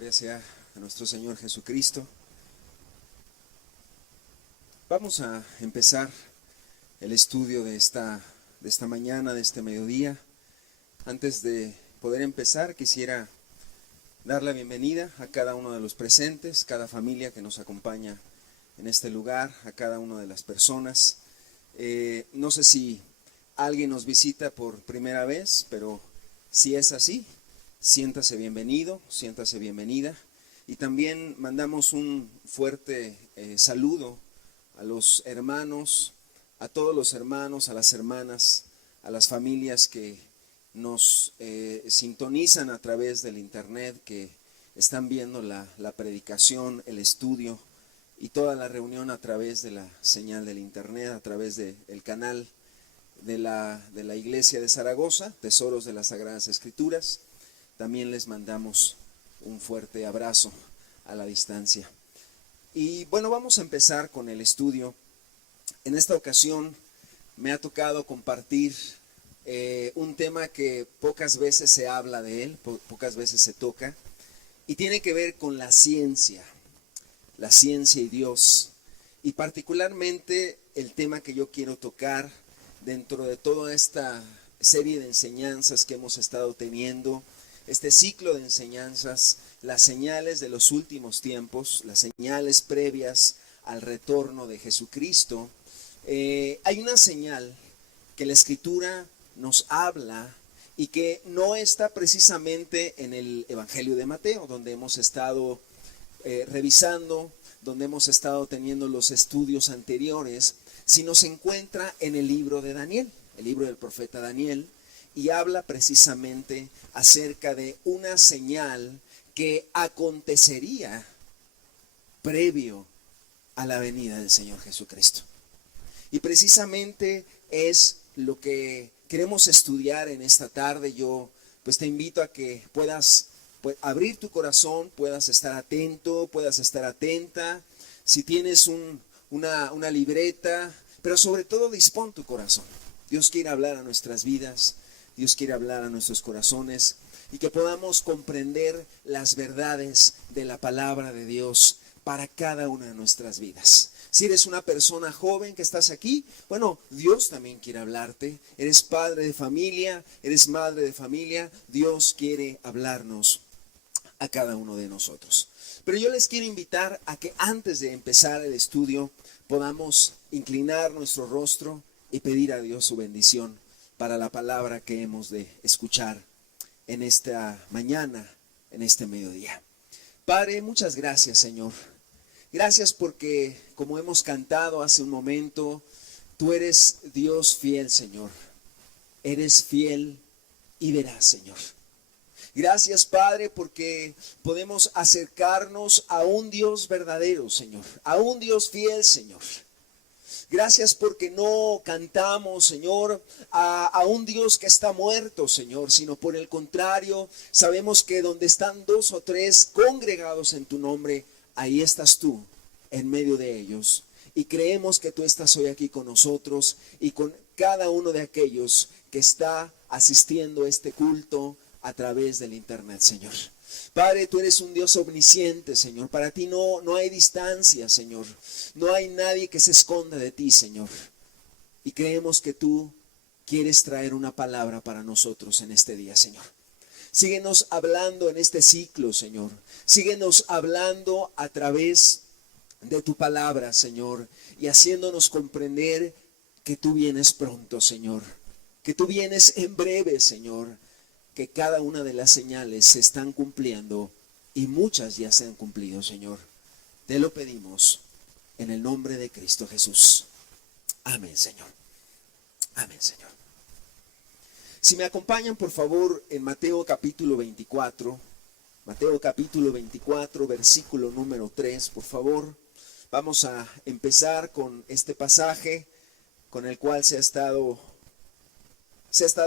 Gloria sea a nuestro Señor Jesucristo. Vamos a empezar el estudio de esta mañana, de este mediodía. Antes de poder empezar, quisiera dar la bienvenida a cada uno de los presentes, cada familia que nos acompaña en este lugar, a cada una de las personas. No sé si alguien nos visita por primera vez, pero si es así, siéntase bienvenido, siéntase bienvenida. Y también mandamos un fuerte saludo a los hermanos, a todos los hermanos, a las hermanas, a las familias que nos sintonizan a través del internet, que están viendo la predicación, el estudio y toda la reunión a través de la señal del internet, a través del canal de la Iglesia de Zaragoza, Tesoros de las Sagradas Escrituras. También les mandamos un fuerte abrazo a la distancia. Y bueno, vamos a empezar con el estudio. En esta ocasión me ha tocado compartir un tema que pocas veces se habla de él, pocas veces se toca, y tiene que ver con la ciencia y Dios. Y particularmente el tema que yo quiero tocar dentro de toda esta serie de enseñanzas que hemos estado teniendo, este ciclo de enseñanzas, las señales de los últimos tiempos, las señales previas al retorno de Jesucristo. Hay una señal que la Escritura nos habla y que no está precisamente en el Evangelio de Mateo, donde hemos estado revisando, donde hemos estado teniendo los estudios anteriores, sino se encuentra en el libro de Daniel, el libro del profeta Daniel, y habla precisamente acerca de una señal que acontecería previo a la venida del Señor Jesucristo. Y precisamente es lo que queremos estudiar en esta tarde. Yo pues te invito a que puedas abrir tu corazón, puedas estar atento, puedas estar atenta. Si tienes una libreta, pero sobre todo dispón tu corazón. Dios quiere hablar a nuestras vidas, Dios quiere hablar a nuestros corazones y que podamos comprender las verdades de la palabra de Dios para cada una de nuestras vidas. Si eres una persona joven que estás aquí, bueno, Dios también quiere hablarte. Eres padre de familia, eres madre de familia, Dios quiere hablarnos a cada uno de nosotros. Pero yo les quiero invitar a que antes de empezar el estudio podamos inclinar nuestro rostro y pedir a Dios su bendición para la palabra que hemos de escuchar en esta mañana, en este mediodía. Padre, muchas gracias, Señor. Gracias porque, como hemos cantado hace un momento, tú eres Dios fiel, Señor. Eres fiel y veraz, Señor. Gracias, Padre, porque podemos acercarnos a un Dios verdadero, Señor. A un Dios fiel, Señor. Gracias porque no cantamos, Señor, a un Dios que está muerto, Señor, sino por el contrario, sabemos que donde están dos o tres congregados en tu nombre, ahí estás tú, en medio de ellos. Y creemos que tú estás hoy aquí con nosotros y con cada uno de aquellos que está asistiendo a este culto a través del internet, Señor. Padre, tú eres un Dios omnisciente, Señor. Para ti no hay distancia, Señor. No hay nadie que se esconda de ti, Señor. Y creemos que tú quieres traer una palabra para nosotros en este día, Señor. Síguenos hablando en este ciclo, Señor. Síguenos hablando a través de tu palabra, Señor. Y haciéndonos comprender que tú vienes pronto, Señor. Que tú vienes en breve, Señor. Que cada una de las señales se están cumpliendo y muchas ya se han cumplido, Señor. Te lo pedimos en el nombre de Cristo Jesús. Amén, Señor. Amén, Señor. Si me acompañan, por favor, en Mateo capítulo 24. Mateo capítulo 24, versículo número 3, por favor. Vamos a empezar con este pasaje con el cual se ha estado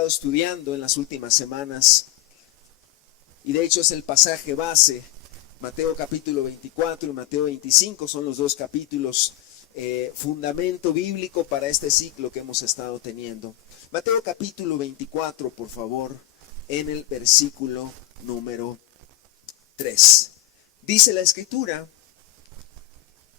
estudiando en las últimas semanas, y de hecho es el pasaje base. Mateo capítulo 24 y Mateo 25 son los dos capítulos fundamento bíblico para este ciclo que hemos estado teniendo. Mateo capítulo 24, por favor, en el versículo número 3. Dice la Escritura,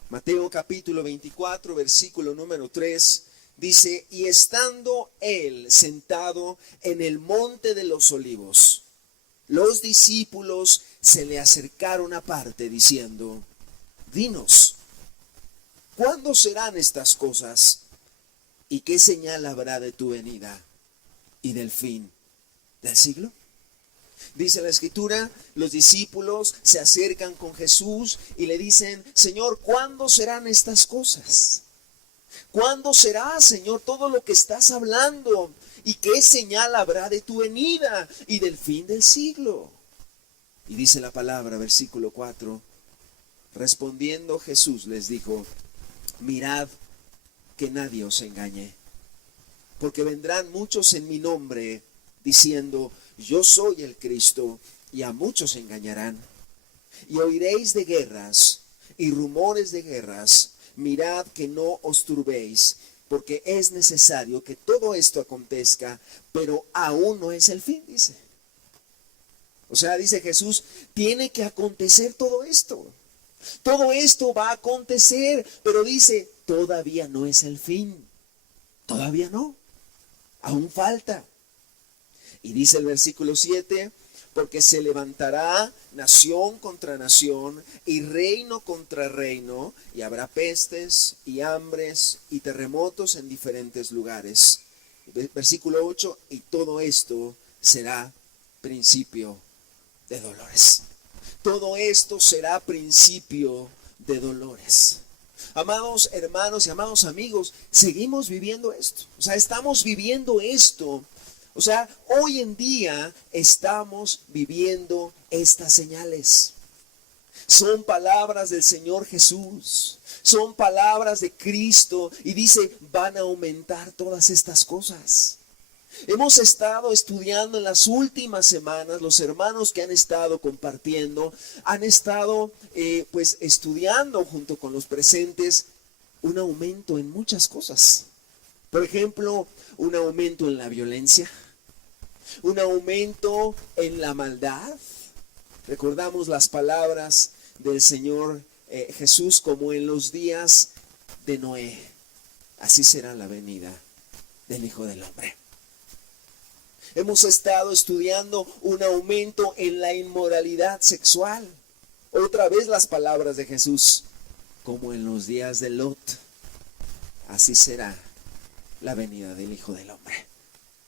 Mateo capítulo 24, versículo número 3, dice, y estando él sentado en el monte de los olivos, los discípulos se le acercaron aparte diciendo, dinos, ¿cuándo serán estas cosas? ¿Y qué señal habrá de tu venida y del fin del siglo? Dice la Escritura, los discípulos se acercan con Jesús y le dicen, Señor, ¿cuándo serán estas cosas? ¿Cuándo será, Señor, todo lo que estás hablando? ¿Y qué señal habrá de tu venida y del fin del siglo? Y dice la palabra, versículo 4, respondiendo Jesús les dijo, mirad que nadie os engañe, porque vendrán muchos en mi nombre diciendo, yo soy el Cristo, y a muchos engañarán. Y oiréis de guerras y rumores de guerras, mirad que no os turbéis, porque es necesario que todo esto acontezca, pero aún no es el fin, dice. O sea, dice Jesús, tiene que acontecer todo esto. Todo esto va a acontecer, pero dice, todavía no es el fin. Todavía no. Aún falta. Y dice el versículo 7, porque se levantará nación contra nación y reino contra reino, y habrá pestes y hambres y terremotos en diferentes lugares. Versículo 8, y todo esto será principio de dolores. Todo esto será principio de dolores. Amados hermanos y amados amigos, seguimos viviendo esto. O sea, estamos viviendo esto. O sea, hoy en día estamos viviendo estas señales. Son palabras del Señor Jesús. Son palabras de Cristo. Y dice, van a aumentar todas estas cosas. Hemos estado estudiando en las últimas semanas, los hermanos que han estado compartiendo, han estado pues estudiando junto con los presentes un aumento en muchas cosas. Por ejemplo, un aumento en la violencia, un aumento en la maldad. Recordamos las palabras del Señor Jesús, como en los días de Noé, así será la venida del Hijo del Hombre. Hemos estado estudiando un aumento en la inmoralidad sexual. Otra vez las palabras de Jesús, como en los días de Lot, así será la venida del Hijo del Hombre.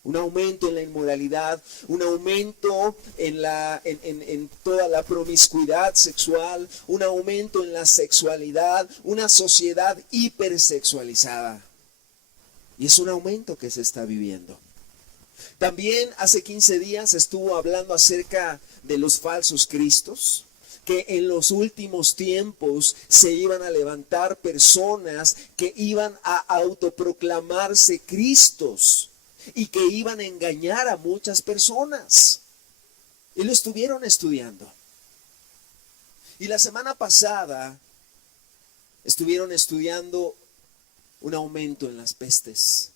Un aumento en la inmoralidad, un aumento en toda la promiscuidad sexual, un aumento en la sexualidad, una sociedad hipersexualizada. Y es un aumento que se está viviendo. También hace 15 días estuvo hablando acerca de los falsos cristos, que en los últimos tiempos se iban a levantar personas que iban a autoproclamarse Cristos y que iban a engañar a muchas personas. Y lo estuvieron estudiando. Y la semana pasada estuvieron estudiando un aumento en las pestes,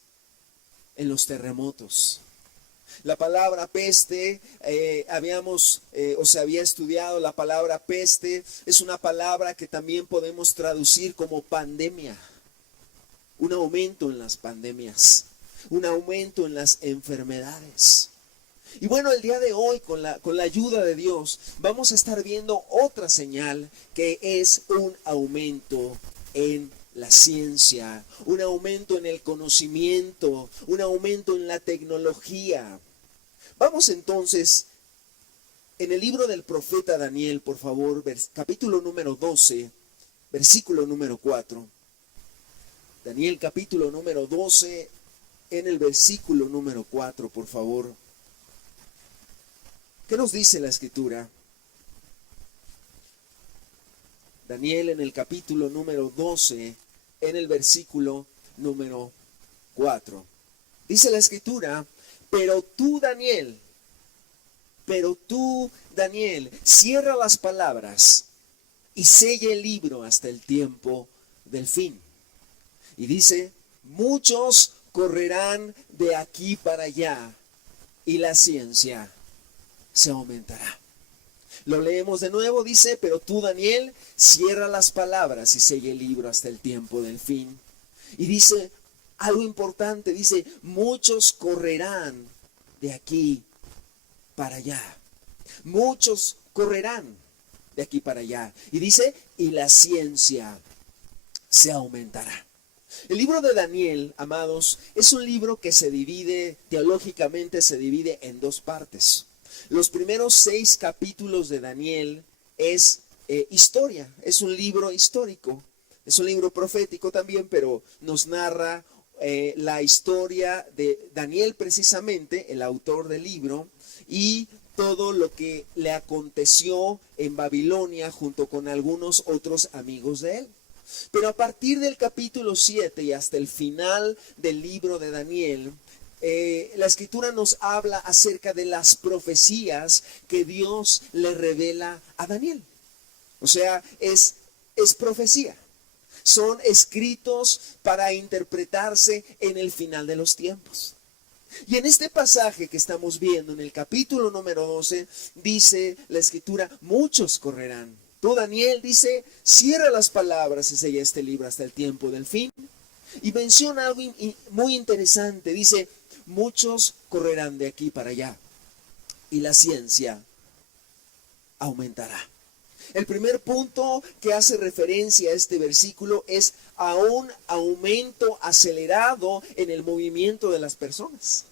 en los terremotos. La palabra peste, se había estudiado la palabra peste, es una palabra que también podemos traducir como pandemia. Un aumento en las pandemias, un aumento en las enfermedades. Y bueno, el día de hoy, con la ayuda de Dios, vamos a estar viendo otra señal que es un aumento en la ciencia, un aumento en el conocimiento, un aumento en la tecnología. Vamos entonces en el libro del profeta Daniel, por favor, capítulo número 12, versículo número 4. Daniel capítulo número 12, en el versículo número 4, por favor. ¿Qué nos dice la Escritura? Daniel en el capítulo número 12, en el versículo número 4. Dice la Escritura, pero tú, Daniel, cierra las palabras y sella el libro hasta el tiempo del fin. Y dice, muchos correrán de aquí para allá y la ciencia se aumentará. Lo leemos de nuevo, dice, pero tú, Daniel, cierra las palabras y sella el libro hasta el tiempo del fin. Y dice algo importante, dice, muchos correrán de aquí para allá. Muchos correrán de aquí para allá. Y dice, y la ciencia se aumentará. El libro de Daniel, amados, es un libro que se divide, teológicamente se divide en dos partes. Los primeros 6 capítulos de Daniel es historia, es un libro histórico, es un libro profético también, pero nos narra la historia de Daniel precisamente, el autor del libro, y todo lo que le aconteció en Babilonia junto con algunos otros amigos de él. Pero a partir del capítulo 7 y hasta el final del libro de Daniel, la escritura nos habla acerca de las profecías que Dios le revela a Daniel. O sea, es profecía. Son escritos para interpretarse en el final de los tiempos. Y en este pasaje que estamos viendo, en el capítulo número 12, dice la escritura, muchos correrán. Tú, Daniel, dice, cierra las palabras y sella este libro hasta el tiempo del fin. Y menciona algo muy interesante. Dice, muchos correrán de aquí para allá y la ciencia aumentará. El primer punto que hace referencia a este versículo es a un aumento acelerado en el movimiento de las personas.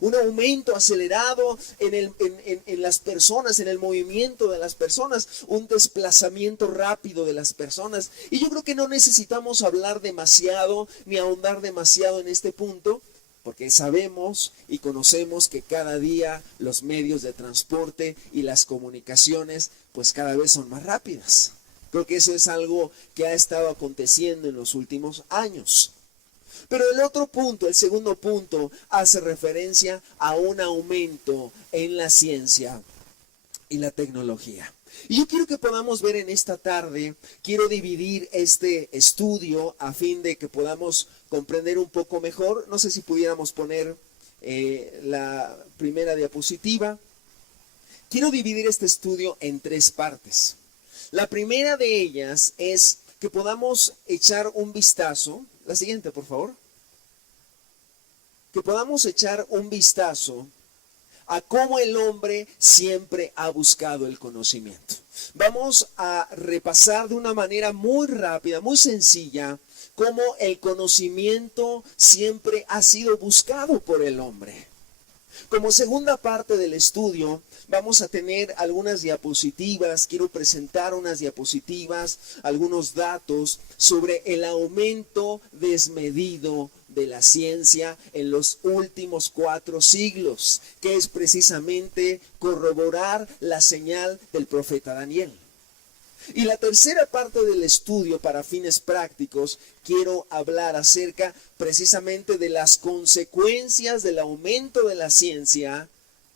Un aumento acelerado en las personas, en el movimiento de las personas, un desplazamiento rápido de las personas. Y yo creo que no necesitamos hablar demasiado ni ahondar demasiado en este punto, porque sabemos y conocemos que cada día los medios de transporte y las comunicaciones pues cada vez son más rápidas. Creo que eso es algo que ha estado aconteciendo en los últimos años. Pero el otro punto, el segundo punto, hace referencia a un aumento en la ciencia y la tecnología. Y yo quiero que podamos ver en esta tarde, quiero dividir este estudio a fin de que podamos comprender un poco mejor. No sé si pudiéramos poner la primera diapositiva. Quiero dividir este estudio en 3 partes. La primera de ellas es que podamos echar un vistazo. La siguiente, por favor. Que podamos echar un vistazo a cómo el hombre siempre ha buscado el conocimiento. Vamos a repasar de una manera muy rápida, muy sencilla, cómo el conocimiento siempre ha sido buscado por el hombre. Como segunda parte del estudio, vamos a tener algunas diapositivas. Quiero presentar unas diapositivas, algunos datos sobre el aumento desmedido de la ciencia en los últimos 4 siglos, que es precisamente corroborar la señal del profeta Daniel. Y la tercera parte del estudio, para fines prácticos, quiero hablar acerca precisamente de las consecuencias del aumento de la ciencia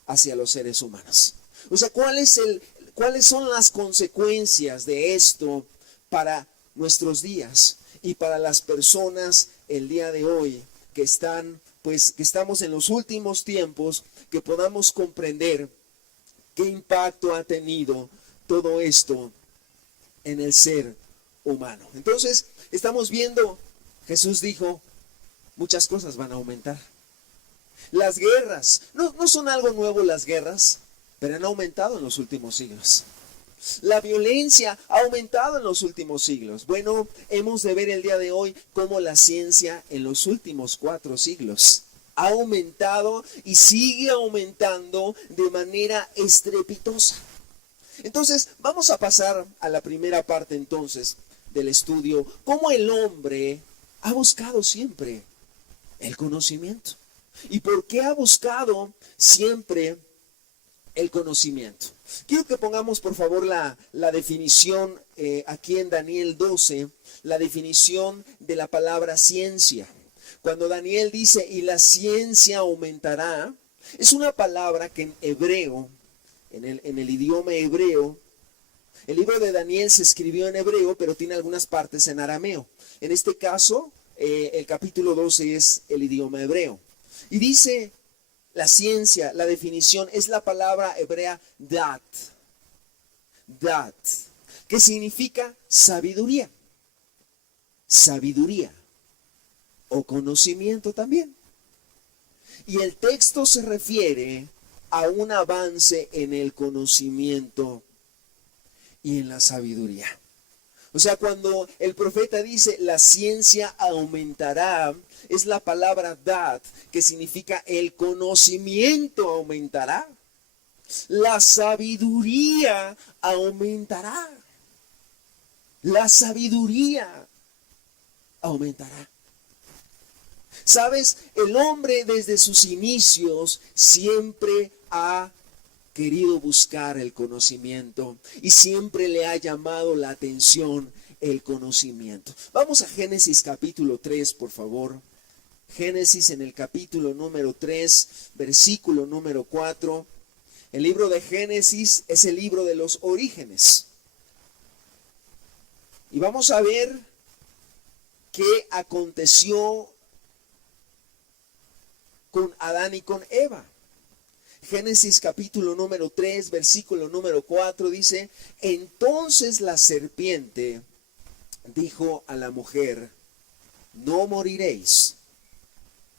hacia los seres humanos. O sea, ¿cuáles son las consecuencias de esto para nuestros días y para las personas el día de hoy que estamos en los últimos tiempos, que podamos comprender qué impacto ha tenido todo esto en el ser humano? Entonces, estamos viendo, Jesús dijo, muchas cosas van a aumentar. Las guerras, no son algo nuevo las guerras, pero han aumentado en los últimos siglos. La violencia ha aumentado en los últimos siglos. Bueno, hemos de ver el día de hoy cómo la ciencia en los últimos 4 siglos ha aumentado y sigue aumentando de manera estrepitosa. Entonces, vamos a pasar a la primera parte entonces del estudio, cómo el hombre ha buscado siempre el conocimiento. ¿Y por qué ha buscado siempre el conocimiento? Quiero que pongamos por favor la definición aquí en Daniel 12, la definición de la palabra ciencia. Cuando Daniel dice, y la ciencia aumentará, es una palabra que en hebreo, en el idioma hebreo, el libro de Daniel se escribió en hebreo, pero tiene algunas partes en arameo. En este caso, el capítulo 12 es el idioma hebreo. Y dice, la ciencia, la definición, es la palabra hebrea dat. dat, que significa sabiduría. Sabiduría o conocimiento también. Y el texto se refiere a un avance en el conocimiento y en la sabiduría. O sea, cuando el profeta dice la ciencia aumentará, es la palabra dat, que significa el conocimiento aumentará. La sabiduría aumentará. La sabiduría aumentará. ¿Sabes? El hombre desde sus inicios siempre ha querido buscar el conocimiento y siempre le ha llamado la atención el conocimiento. Vamos a Génesis capítulo 3, por favor. Génesis en el capítulo número 3, versículo número 4. El libro de Génesis es el libro de los orígenes. Y vamos a ver qué aconteció con Adán y con Eva. Génesis capítulo número 3, versículo número 4 dice: entonces la serpiente dijo a la mujer: no moriréis,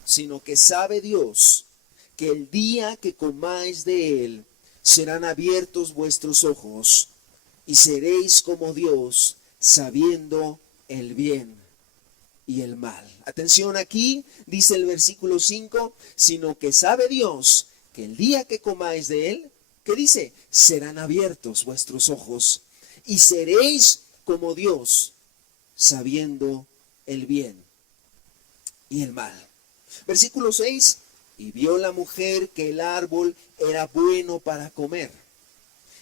sino que sabe Dios que el día que comáis de él serán abiertos vuestros ojos y seréis como Dios, sabiendo el bien y el mal. Atención, aquí dice el versículo 5, sino que sabe Dios que el día que comáis de él, ¿qué dice? Serán abiertos vuestros ojos y seréis como Dios, sabiendo el bien y el mal. Versículo 6, y vio la mujer que el árbol era bueno para comer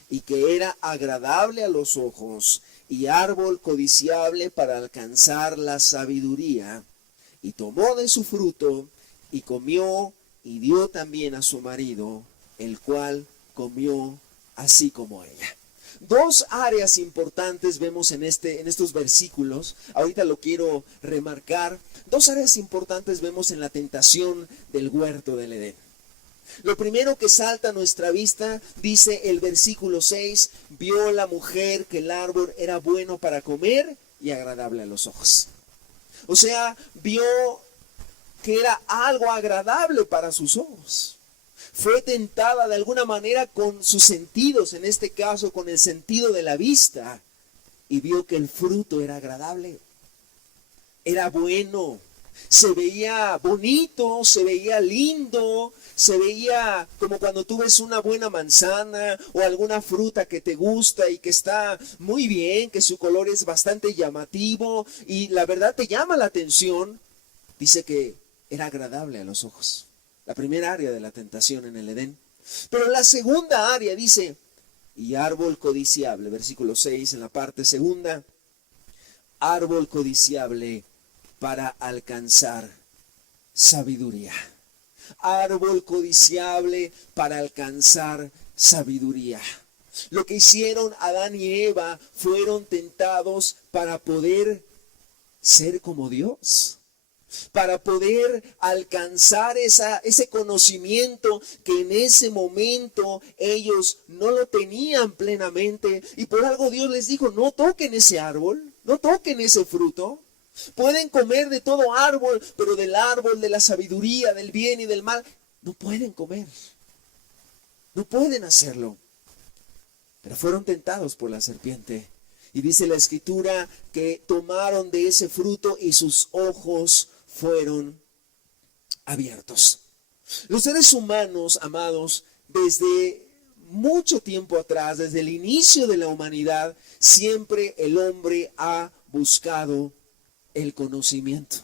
y que era agradable a los ojos y árbol codiciable para alcanzar la sabiduría, y tomó de su fruto y comió y dio también a su marido, el cual comió así como ella. Dos áreas importantes vemos en estos versículos. Ahorita lo quiero remarcar. Dos áreas importantes vemos en la tentación del huerto del Edén. Lo primero que salta a nuestra vista, dice el versículo 6, vio la mujer que el árbol era bueno para comer y agradable a los ojos. O sea, vio que era algo agradable para sus ojos. Fue tentada de alguna manera con sus sentidos, en este caso con el sentido de la vista, y vio que el fruto era agradable, era bueno, se veía bonito, se veía lindo, se veía como cuando tú ves una buena manzana o alguna fruta que te gusta y que está muy bien, que su color es bastante llamativo y la verdad te llama la atención. Dice que era agradable a los ojos. La primera área de la tentación en el Edén. Pero la segunda área dice, y árbol codiciable, versículo 6 en la parte segunda, árbol codiciable para alcanzar sabiduría. Árbol codiciable para alcanzar sabiduría. Lo que hicieron Adán y Eva fueron tentados para poder ser como Dios, para poder alcanzar ese conocimiento que en ese momento ellos no lo tenían plenamente, y por algo Dios les dijo, no toquen ese árbol, no toquen ese fruto. Pueden comer de todo árbol, pero del árbol de la sabiduría, del bien y del mal, no pueden comer. No pueden hacerlo. Pero fueron tentados por la serpiente. Y dice la escritura que tomaron de ese fruto y sus ojos fueron abiertos. Los seres humanos, amados, desde mucho tiempo atrás, desde el inicio de la humanidad, siempre el hombre ha buscado el conocimiento.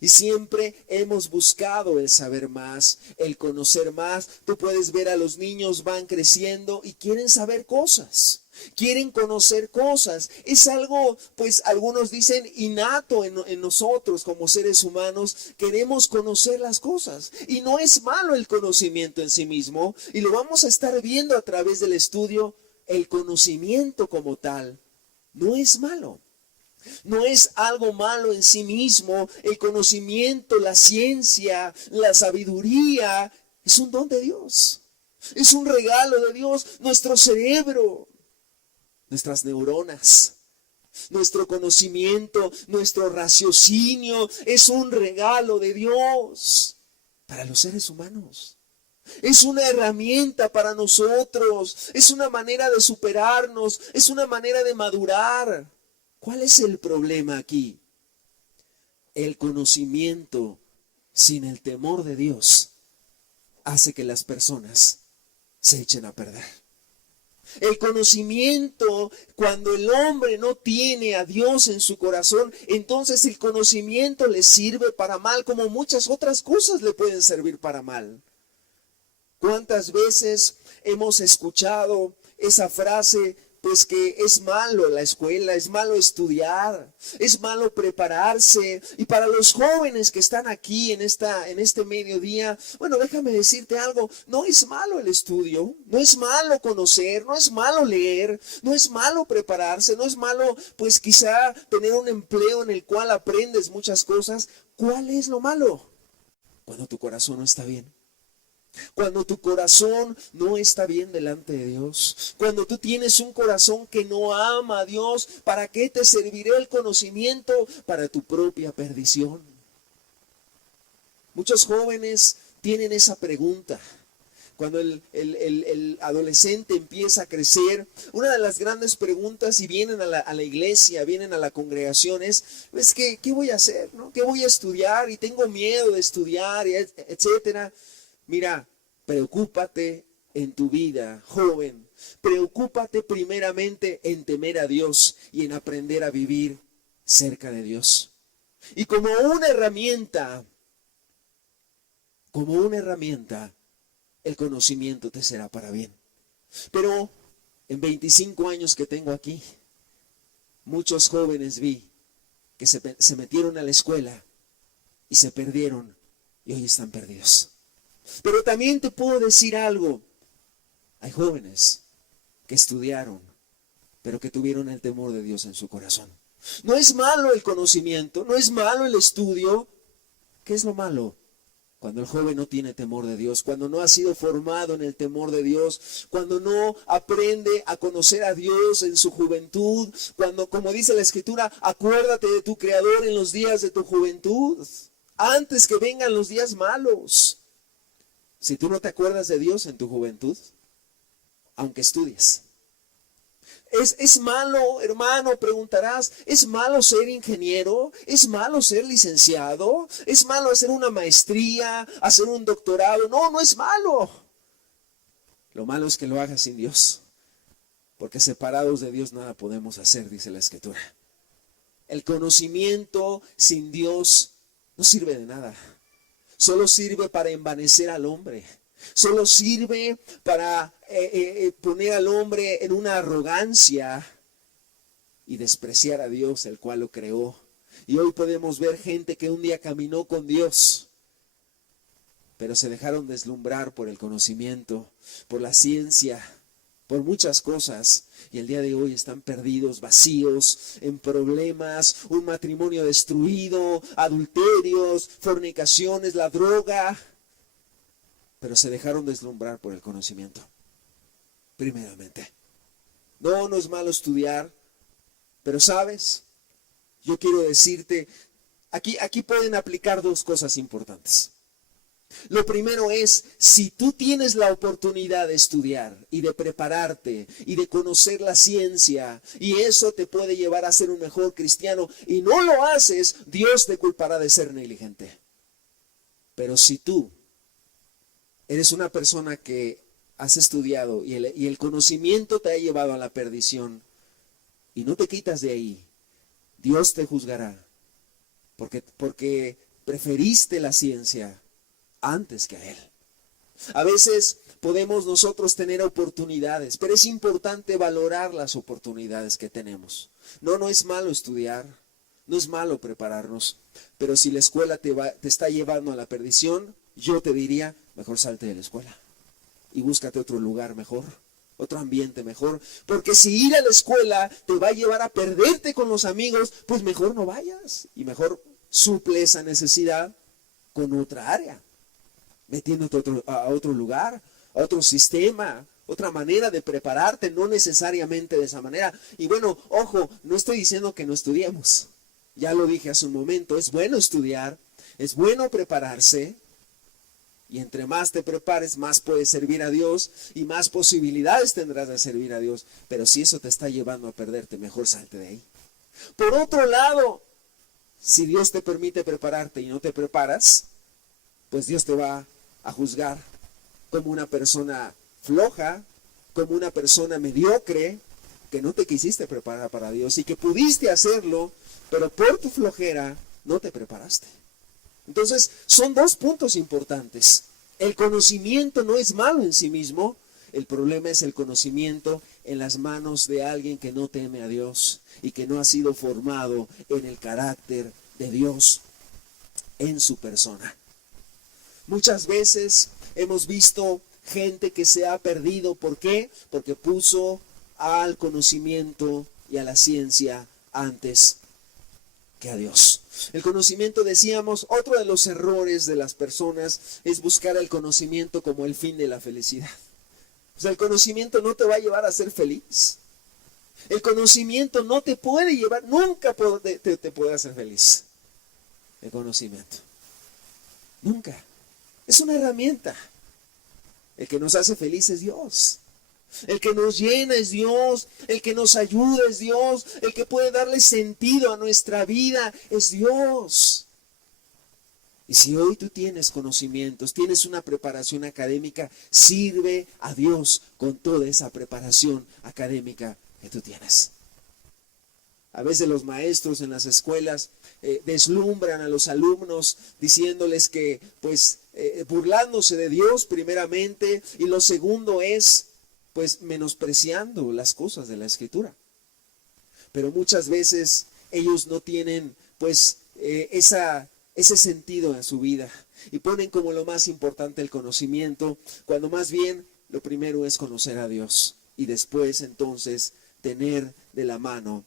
Y siempre hemos buscado el saber más, el conocer más. Tú puedes ver a los niños van creciendo y quieren saber cosas, quieren conocer cosas. Es algo, pues algunos dicen, innato en nosotros como seres humanos. Queremos conocer las cosas. Y no es malo el conocimiento en sí mismo. Y lo vamos a estar viendo a través del estudio. El conocimiento como tal no es malo. No es algo malo en sí mismo. El conocimiento, la ciencia, la sabiduría es un don de Dios. Es un regalo de Dios. Nuestro cerebro, nuestras neuronas, nuestro conocimiento, nuestro raciocinio es un regalo de Dios para los seres humanos. Es una herramienta para nosotros, es una manera de superarnos, es una manera de madurar. ¿Cuál es el problema aquí? El conocimiento sin el temor de Dios hace que las personas se echen a perder. El conocimiento, cuando el hombre no tiene a Dios en su corazón, entonces el conocimiento le sirve para mal, como muchas otras cosas le pueden servir para mal. ¿Cuántas veces hemos escuchado esa frase? Pues que es malo la escuela, es malo estudiar, es malo prepararse. Y para los jóvenes que están aquí en este mediodía, bueno, déjame decirte algo, no es malo el estudio, no es malo conocer, no es malo leer, no es malo prepararse, no es malo pues quizá tener un empleo en el cual aprendes muchas cosas. ¿Cuál es lo malo? Cuando tu corazón no está bien. Cuando tu corazón no está bien delante de Dios, cuando tú tienes un corazón que no ama a Dios, ¿para qué te servirá el conocimiento? Para tu propia perdición. Muchos jóvenes tienen esa pregunta. Cuando el adolescente empieza a crecer, una de las grandes preguntas, y vienen a la iglesia, vienen a la congregación, es que, ¿qué voy a hacer? ¿No? ¿Qué voy a estudiar? Y tengo miedo de estudiar, etcétera. Mira, preocúpate en tu vida, joven. Preocúpate primeramente en temer a Dios y en aprender a vivir cerca de Dios. Y como una herramienta, el conocimiento te será para bien. Pero en 25 años que tengo aquí, muchos jóvenes vi que se metieron a la escuela y se perdieron y hoy están perdidos. Pero también te puedo decir algo. Hay jóvenes que estudiaron, pero que tuvieron el temor de Dios en su corazón. No es malo el conocimiento, no es malo el estudio. ¿Qué es lo malo? Cuando el joven no tiene temor de Dios, cuando no ha sido formado en el temor de Dios, cuando no aprende a conocer a Dios en su juventud, cuando, como dice la Escritura, acuérdate de tu Creador en los días de tu juventud, antes que vengan los días malos. Si tú no te acuerdas de Dios en tu juventud, aunque estudies. ¿Es malo, hermano? Preguntarás. ¿Es malo ser ingeniero? ¿Es malo ser licenciado? ¿Es malo hacer una maestría, hacer un doctorado? No, no es malo. Lo malo es que lo hagas sin Dios. Porque separados de Dios nada podemos hacer, dice la Escritura. El conocimiento sin Dios no sirve de nada. Solo sirve para envanecer al hombre. Solo sirve para poner al hombre en una arrogancia y despreciar a Dios, el cual lo creó. Y hoy podemos ver gente que un día caminó con Dios, pero se dejaron deslumbrar por el conocimiento, por la ciencia, por muchas cosas, y el día de hoy están perdidos, vacíos, en problemas, un matrimonio destruido, adulterios, fornicaciones, la droga, pero se dejaron deslumbrar por el conocimiento, primeramente. No es malo estudiar, pero ¿sabes? Yo quiero decirte, aquí pueden aplicar dos cosas importantes. Lo primero es, si tú tienes la oportunidad de estudiar y de prepararte y de conocer la ciencia, y eso te puede llevar a ser un mejor cristiano, y no lo haces, Dios te culpará de ser negligente. Pero si tú eres una persona que has estudiado y el conocimiento te ha llevado a la perdición y no te quitas de ahí, Dios te juzgará porque preferiste la ciencia antes que a Él. A veces podemos nosotros tener oportunidades, pero es importante valorar las oportunidades que tenemos. No es malo estudiar, no es malo prepararnos, pero si la escuela te está llevando a la perdición, yo te diría, mejor salte de la escuela y búscate otro lugar mejor, otro ambiente mejor, porque si ir a la escuela te va a llevar a perderte con los amigos, pues mejor no vayas y mejor suple esa necesidad con otra área, metiéndote a otro lugar, a otro sistema, otra manera de prepararte, no necesariamente de esa manera. Y bueno, ojo, no estoy diciendo que no estudiemos. Ya lo dije hace un momento, es bueno estudiar, es bueno prepararse. Y entre más te prepares, más puedes servir a Dios y más posibilidades tendrás de servir a Dios. Pero si eso te está llevando a perderte, mejor salte de ahí. Por otro lado, si Dios te permite prepararte y no te preparas, pues Dios te va a juzgar como una persona floja, como una persona mediocre, que no te quisiste preparar para Dios y que pudiste hacerlo, pero por tu flojera no te preparaste. Entonces, son dos puntos importantes. El conocimiento no es malo en sí mismo. El problema es el conocimiento en las manos de alguien que no teme a Dios y que no ha sido formado en el carácter de Dios en su persona. Muchas veces hemos visto gente que se ha perdido. ¿Por qué? Porque puso al conocimiento y a la ciencia antes que a Dios. El conocimiento, decíamos, otro de los errores de las personas es buscar el conocimiento como el fin de la felicidad. O sea, el conocimiento no te va a llevar a ser feliz. El conocimiento no te puede llevar, nunca te puede hacer feliz. El conocimiento. Nunca. Es una herramienta. El que nos hace feliz es Dios. El que nos llena es Dios, el que nos ayuda es Dios, el que puede darle sentido a nuestra vida es Dios. Y si hoy tú tienes conocimientos, tienes una preparación académica, sirve a Dios con toda esa preparación académica que tú tienes. A veces los maestros en las escuelas deslumbran a los alumnos diciéndoles que, burlándose de Dios primeramente, y lo segundo es menospreciando las cosas de la Escritura. Pero muchas veces ellos no tienen ese sentido en su vida y ponen como lo más importante el conocimiento, cuando más bien lo primero es conocer a Dios y después entonces tener de la mano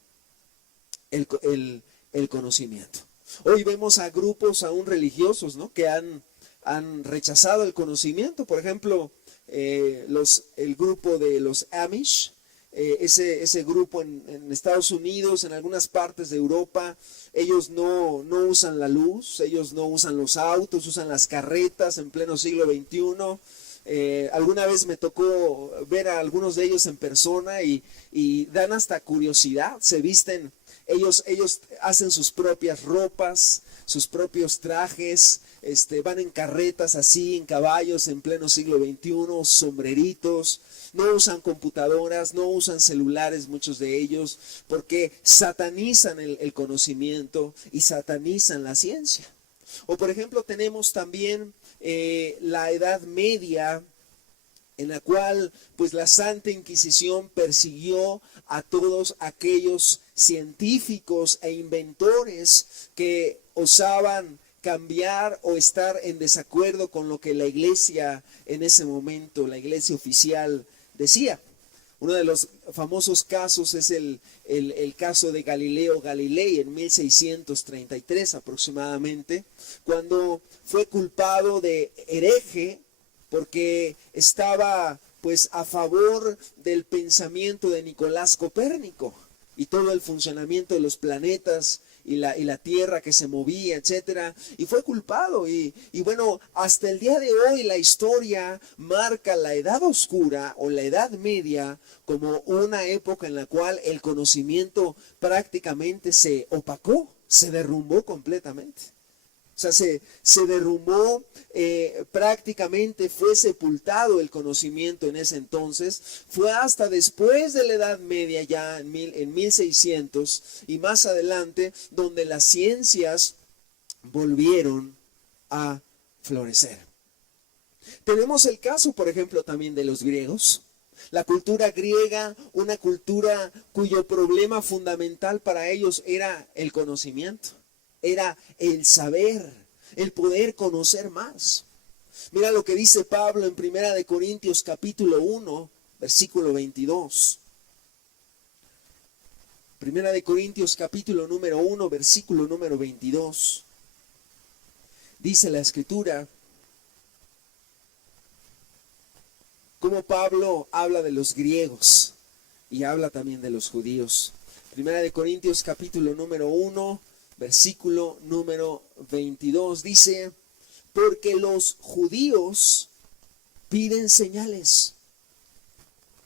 el conocimiento. Hoy vemos a grupos aún religiosos, ¿no?, que han rechazado el conocimiento. Por ejemplo, el grupo de los Amish, ese grupo en Estados Unidos, en algunas partes de Europa, ellos no usan la luz, ellos no usan los autos, usan las carretas en pleno siglo XXI. Alguna vez me tocó ver a algunos de ellos en persona y dan hasta curiosidad. Se visten, ellos hacen sus propias ropas, sus propios trajes, van en carretas así, en caballos en pleno siglo XXI, sombreritos, no usan computadoras, no usan celulares muchos de ellos, porque satanizan el conocimiento y satanizan la ciencia. O por ejemplo tenemos también la Edad Media, en la cual la Santa Inquisición persiguió a todos aquellos científicos e inventores que osaban cambiar o estar en desacuerdo con lo que la iglesia en ese momento, la iglesia oficial, decía. Uno de los famosos casos es el caso de Galileo Galilei en 1633 aproximadamente, cuando fue culpado de hereje porque estaba a favor del pensamiento de Nicolás Copérnico y todo el funcionamiento de los planetas y la tierra que se movía, etcétera, y fue culpado. Y bueno, hasta el día de hoy la historia marca la Edad Oscura o la Edad Media como una época en la cual el conocimiento prácticamente se opacó, se derrumbó completamente. O sea, se derrumbó, prácticamente fue sepultado el conocimiento en ese entonces. Fue hasta después de la Edad Media, ya en 1600 y más adelante, donde las ciencias volvieron a florecer. Tenemos el caso, por ejemplo, también de los griegos. La cultura griega, una cultura cuyo problema fundamental para ellos era el conocimiento. Era el saber, el poder conocer más. Mira lo que dice Pablo en 1 Corintios capítulo 1, versículo 22. 1 Corintios capítulo número 1, versículo número 22. Dice la Escritura: cómo Pablo habla de los griegos y habla también de los judíos. Primera de Corintios capítulo número 1, versículo número 22 dice: porque los judíos piden señales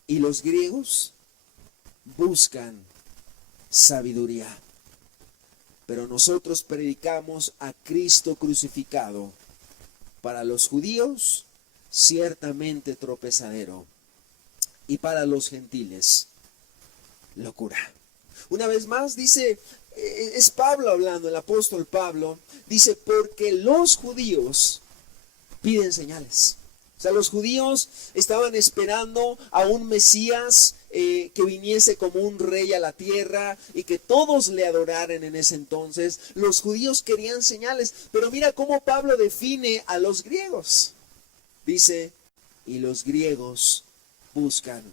y los griegos buscan sabiduría. Pero nosotros predicamos a Cristo crucificado, para los judíos ciertamente tropezadero y para los gentiles locura. Una vez más dice, es Pablo hablando, el apóstol Pablo, dice, porque los judíos piden señales. O sea, los judíos estaban esperando a un Mesías que viniese como un rey a la tierra y que todos le adoraran en ese entonces. Los judíos querían señales, pero mira cómo Pablo define a los griegos. Dice, y los griegos buscan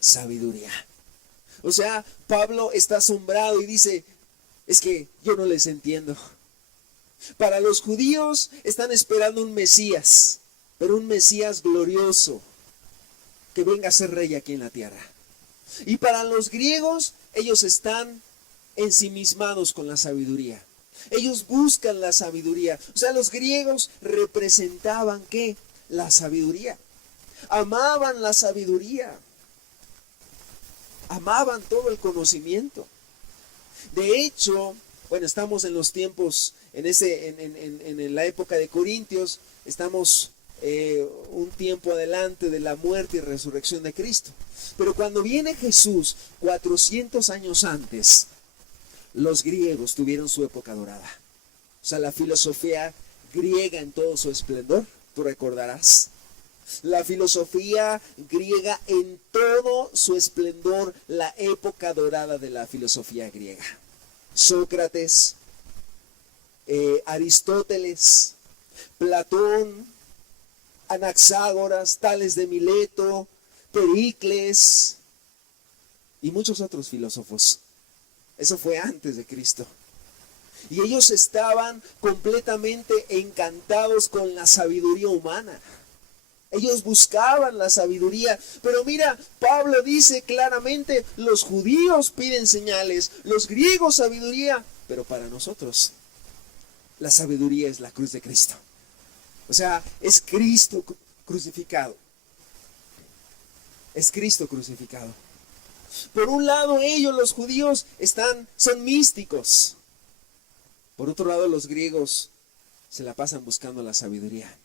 sabiduría. O sea, Pablo está asombrado y dice, es que yo no les entiendo. Para los judíos están esperando un Mesías, pero un Mesías glorioso, que venga a ser rey aquí en la tierra. Y para los griegos, ellos están ensimismados con la sabiduría. Ellos buscan la sabiduría. O sea, los griegos representaban ¿qué? La sabiduría. Amaban la sabiduría. Amaban todo el conocimiento. De hecho, bueno, estamos en los tiempos, en la época de Corintios, estamos un tiempo adelante de la muerte y resurrección de Cristo. Pero cuando viene Jesús, 400 años antes, los griegos tuvieron su época dorada. O sea, la filosofía griega en todo su esplendor, tú recordarás. La filosofía griega en todo su esplendor, la época dorada de la filosofía griega. Sócrates, Aristóteles, Platón, Anaxágoras, Tales de Mileto, Pericles y muchos otros filósofos. Eso fue antes de Cristo. Y ellos estaban completamente encantados con la sabiduría humana. Ellos buscaban la sabiduría. Pero mira, Pablo dice claramente, los judíos piden señales, los griegos sabiduría, pero para nosotros la sabiduría es la cruz de Cristo. O sea, es Cristo crucificado. Es Cristo crucificado. Por un lado, ellos, los judíos, son místicos. Por otro lado, los griegos se la pasan buscando la sabiduría.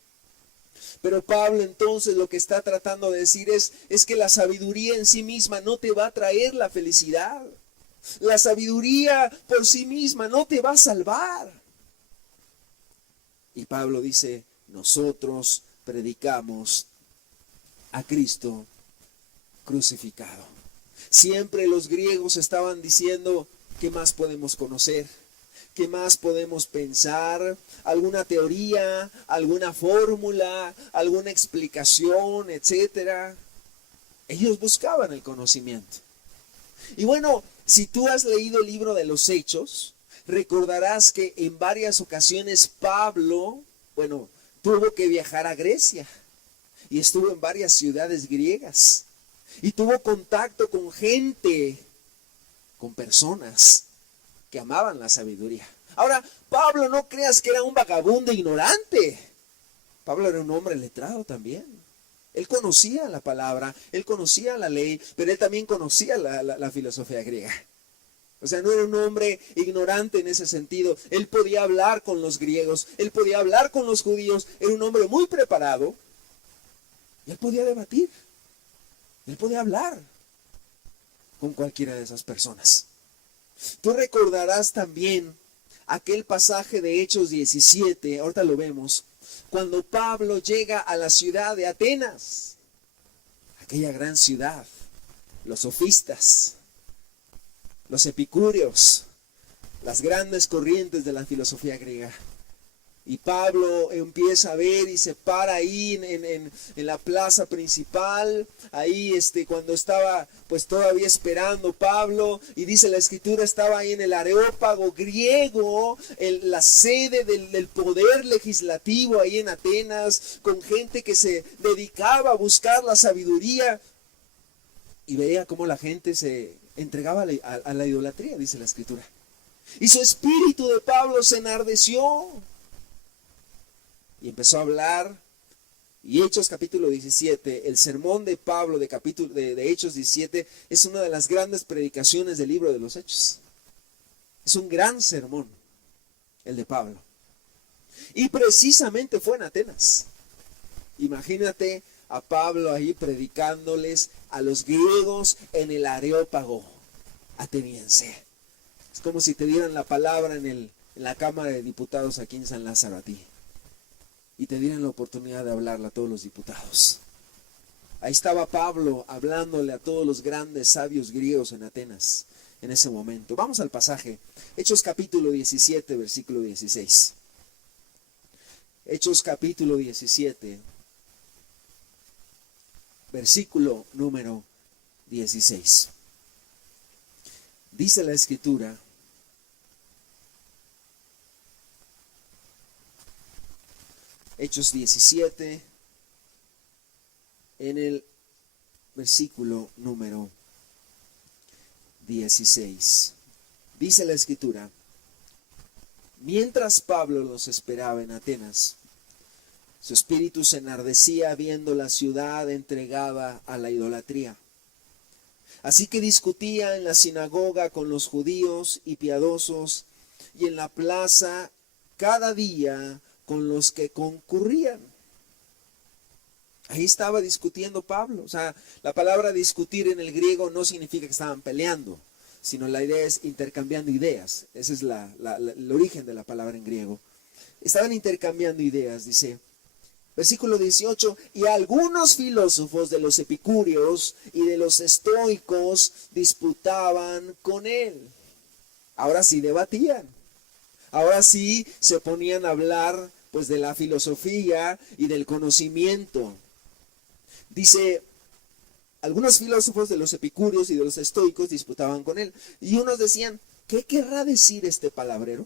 Pero Pablo entonces lo que está tratando de decir es que la sabiduría en sí misma no te va a traer la felicidad. La sabiduría por sí misma no te va a salvar. Y Pablo dice, nosotros predicamos a Cristo crucificado. Siempre los griegos estaban diciendo, ¿qué más podemos conocer? ¿Qué más podemos pensar? ¿Alguna teoría? ¿Alguna fórmula? ¿Alguna explicación? Etcétera. Ellos buscaban el conocimiento. Y bueno, si tú has leído el libro de los Hechos, recordarás que en varias ocasiones Pablo, tuvo que viajar a Grecia. Y estuvo en varias ciudades griegas. Y tuvo contacto con gente, con personas que amaban la sabiduría. Ahora, Pablo, no creas que era un vagabundo ignorante. Pablo era un hombre letrado también. Él conocía la palabra, él conocía la ley, pero él también conocía la filosofía griega. O sea, no era un hombre ignorante en ese sentido. Él podía hablar con los griegos, él podía hablar con los judíos. Era un hombre muy preparado. Y él podía debatir. Él podía hablar con cualquiera de esas personas. Tú recordarás también aquel pasaje de Hechos 17, ahorita lo vemos, cuando Pablo llega a la ciudad de Atenas, aquella gran ciudad, los sofistas, los epicúreos, las grandes corrientes de la filosofía griega. Y Pablo empieza a ver y se para ahí en la plaza principal, ahí cuando estaba pues todavía esperando Pablo, y dice la escritura, estaba ahí en el Areópago griego, la sede del poder legislativo ahí en Atenas, con gente que se dedicaba a buscar la sabiduría, y veía cómo la gente se entregaba a la idolatría, dice la escritura. Y su espíritu de Pablo se enardeció. Y empezó a hablar, y Hechos capítulo 17, el sermón de Pablo de Hechos 17, es una de las grandes predicaciones del libro de los Hechos. Es un gran sermón, el de Pablo. Y precisamente fue en Atenas. Imagínate a Pablo ahí predicándoles a los griegos en el Areópago ateniense. Es como si te dieran la palabra en la Cámara de Diputados aquí en San Lázaro a ti. Y te dieran la oportunidad de hablarle a todos los diputados. Ahí estaba Pablo hablándole a todos los grandes sabios griegos en Atenas en ese momento. Vamos al pasaje. Hechos capítulo 17, versículo 16. Hechos capítulo 17, versículo número 16. Dice la escritura: Hechos 17, en el versículo número 16. Dice la escritura: mientras Pablo los esperaba en Atenas, su espíritu se enardecía viendo la ciudad entregada a la idolatría. Así que discutía en la sinagoga con los judíos y piadosos, y en la plaza cada día con los que concurrían. Ahí estaba discutiendo Pablo. O sea, la palabra discutir en el griego no significa que estaban peleando, sino la idea es intercambiando ideas. Ese es el origen de la palabra en griego. Estaban intercambiando ideas, dice. Versículo 18, y algunos filósofos de los epicúreos y de los estoicos disputaban con él. Ahora sí debatían. Ahora sí se ponían a hablar pues de la filosofía y del conocimiento. Dice, algunos filósofos de los epicúreos y de los estoicos disputaban con él. Y unos decían, ¿qué querrá decir este palabrero?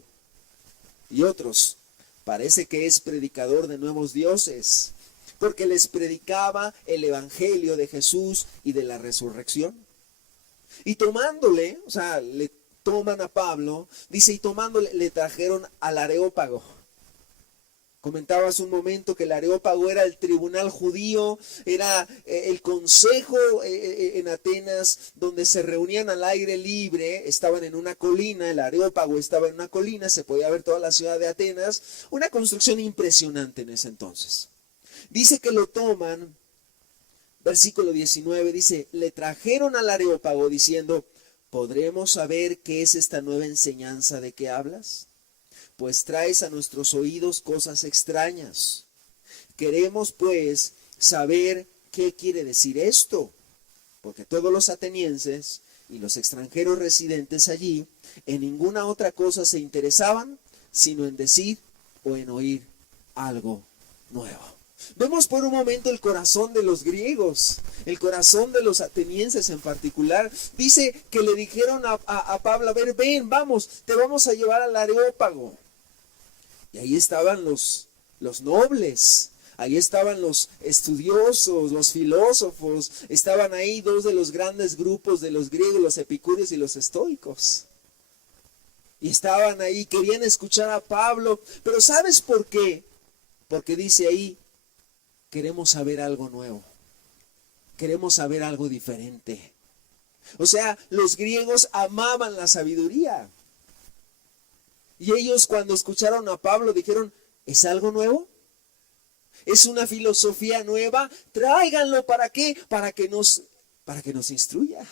Y otros, parece que es predicador de nuevos dioses, porque les predicaba el evangelio de Jesús y de la resurrección. Y tomándole, o sea, le toman a Pablo, dice, y tomándole le trajeron al Areópago. Comentaba hace un momento que el Areópago era el tribunal judío, era el consejo en Atenas, donde se reunían al aire libre, estaban en una colina, el Areópago estaba en una colina, se podía ver toda la ciudad de Atenas, una construcción impresionante en ese entonces. Dice que lo toman, versículo 19, dice, le trajeron al Areópago diciendo, ¿podremos saber qué es esta nueva enseñanza de que hablas? Pues traes a nuestros oídos cosas extrañas. Queremos pues saber qué quiere decir esto, porque todos los atenienses y los extranjeros residentes allí en ninguna otra cosa se interesaban, sino en decir o en oír algo nuevo. Vemos por un momento el corazón de los griegos, el corazón de los atenienses en particular. Dice que le dijeron a Pablo, a ver, ven, vamos, te vamos a llevar al Areópago. Y ahí estaban los nobles, ahí estaban los estudiosos, los filósofos, estaban ahí dos de los grandes grupos de los griegos, los epicúreos y los estoicos. Y estaban ahí, querían escuchar a Pablo, pero ¿sabes por qué? Porque dice ahí, queremos saber algo nuevo, queremos saber algo diferente. O sea, los griegos amaban la sabiduría. Y ellos cuando escucharon a Pablo dijeron, ¿es algo nuevo? ¿Es una filosofía nueva? Tráiganlo, ¿para qué? Para que nos instruya,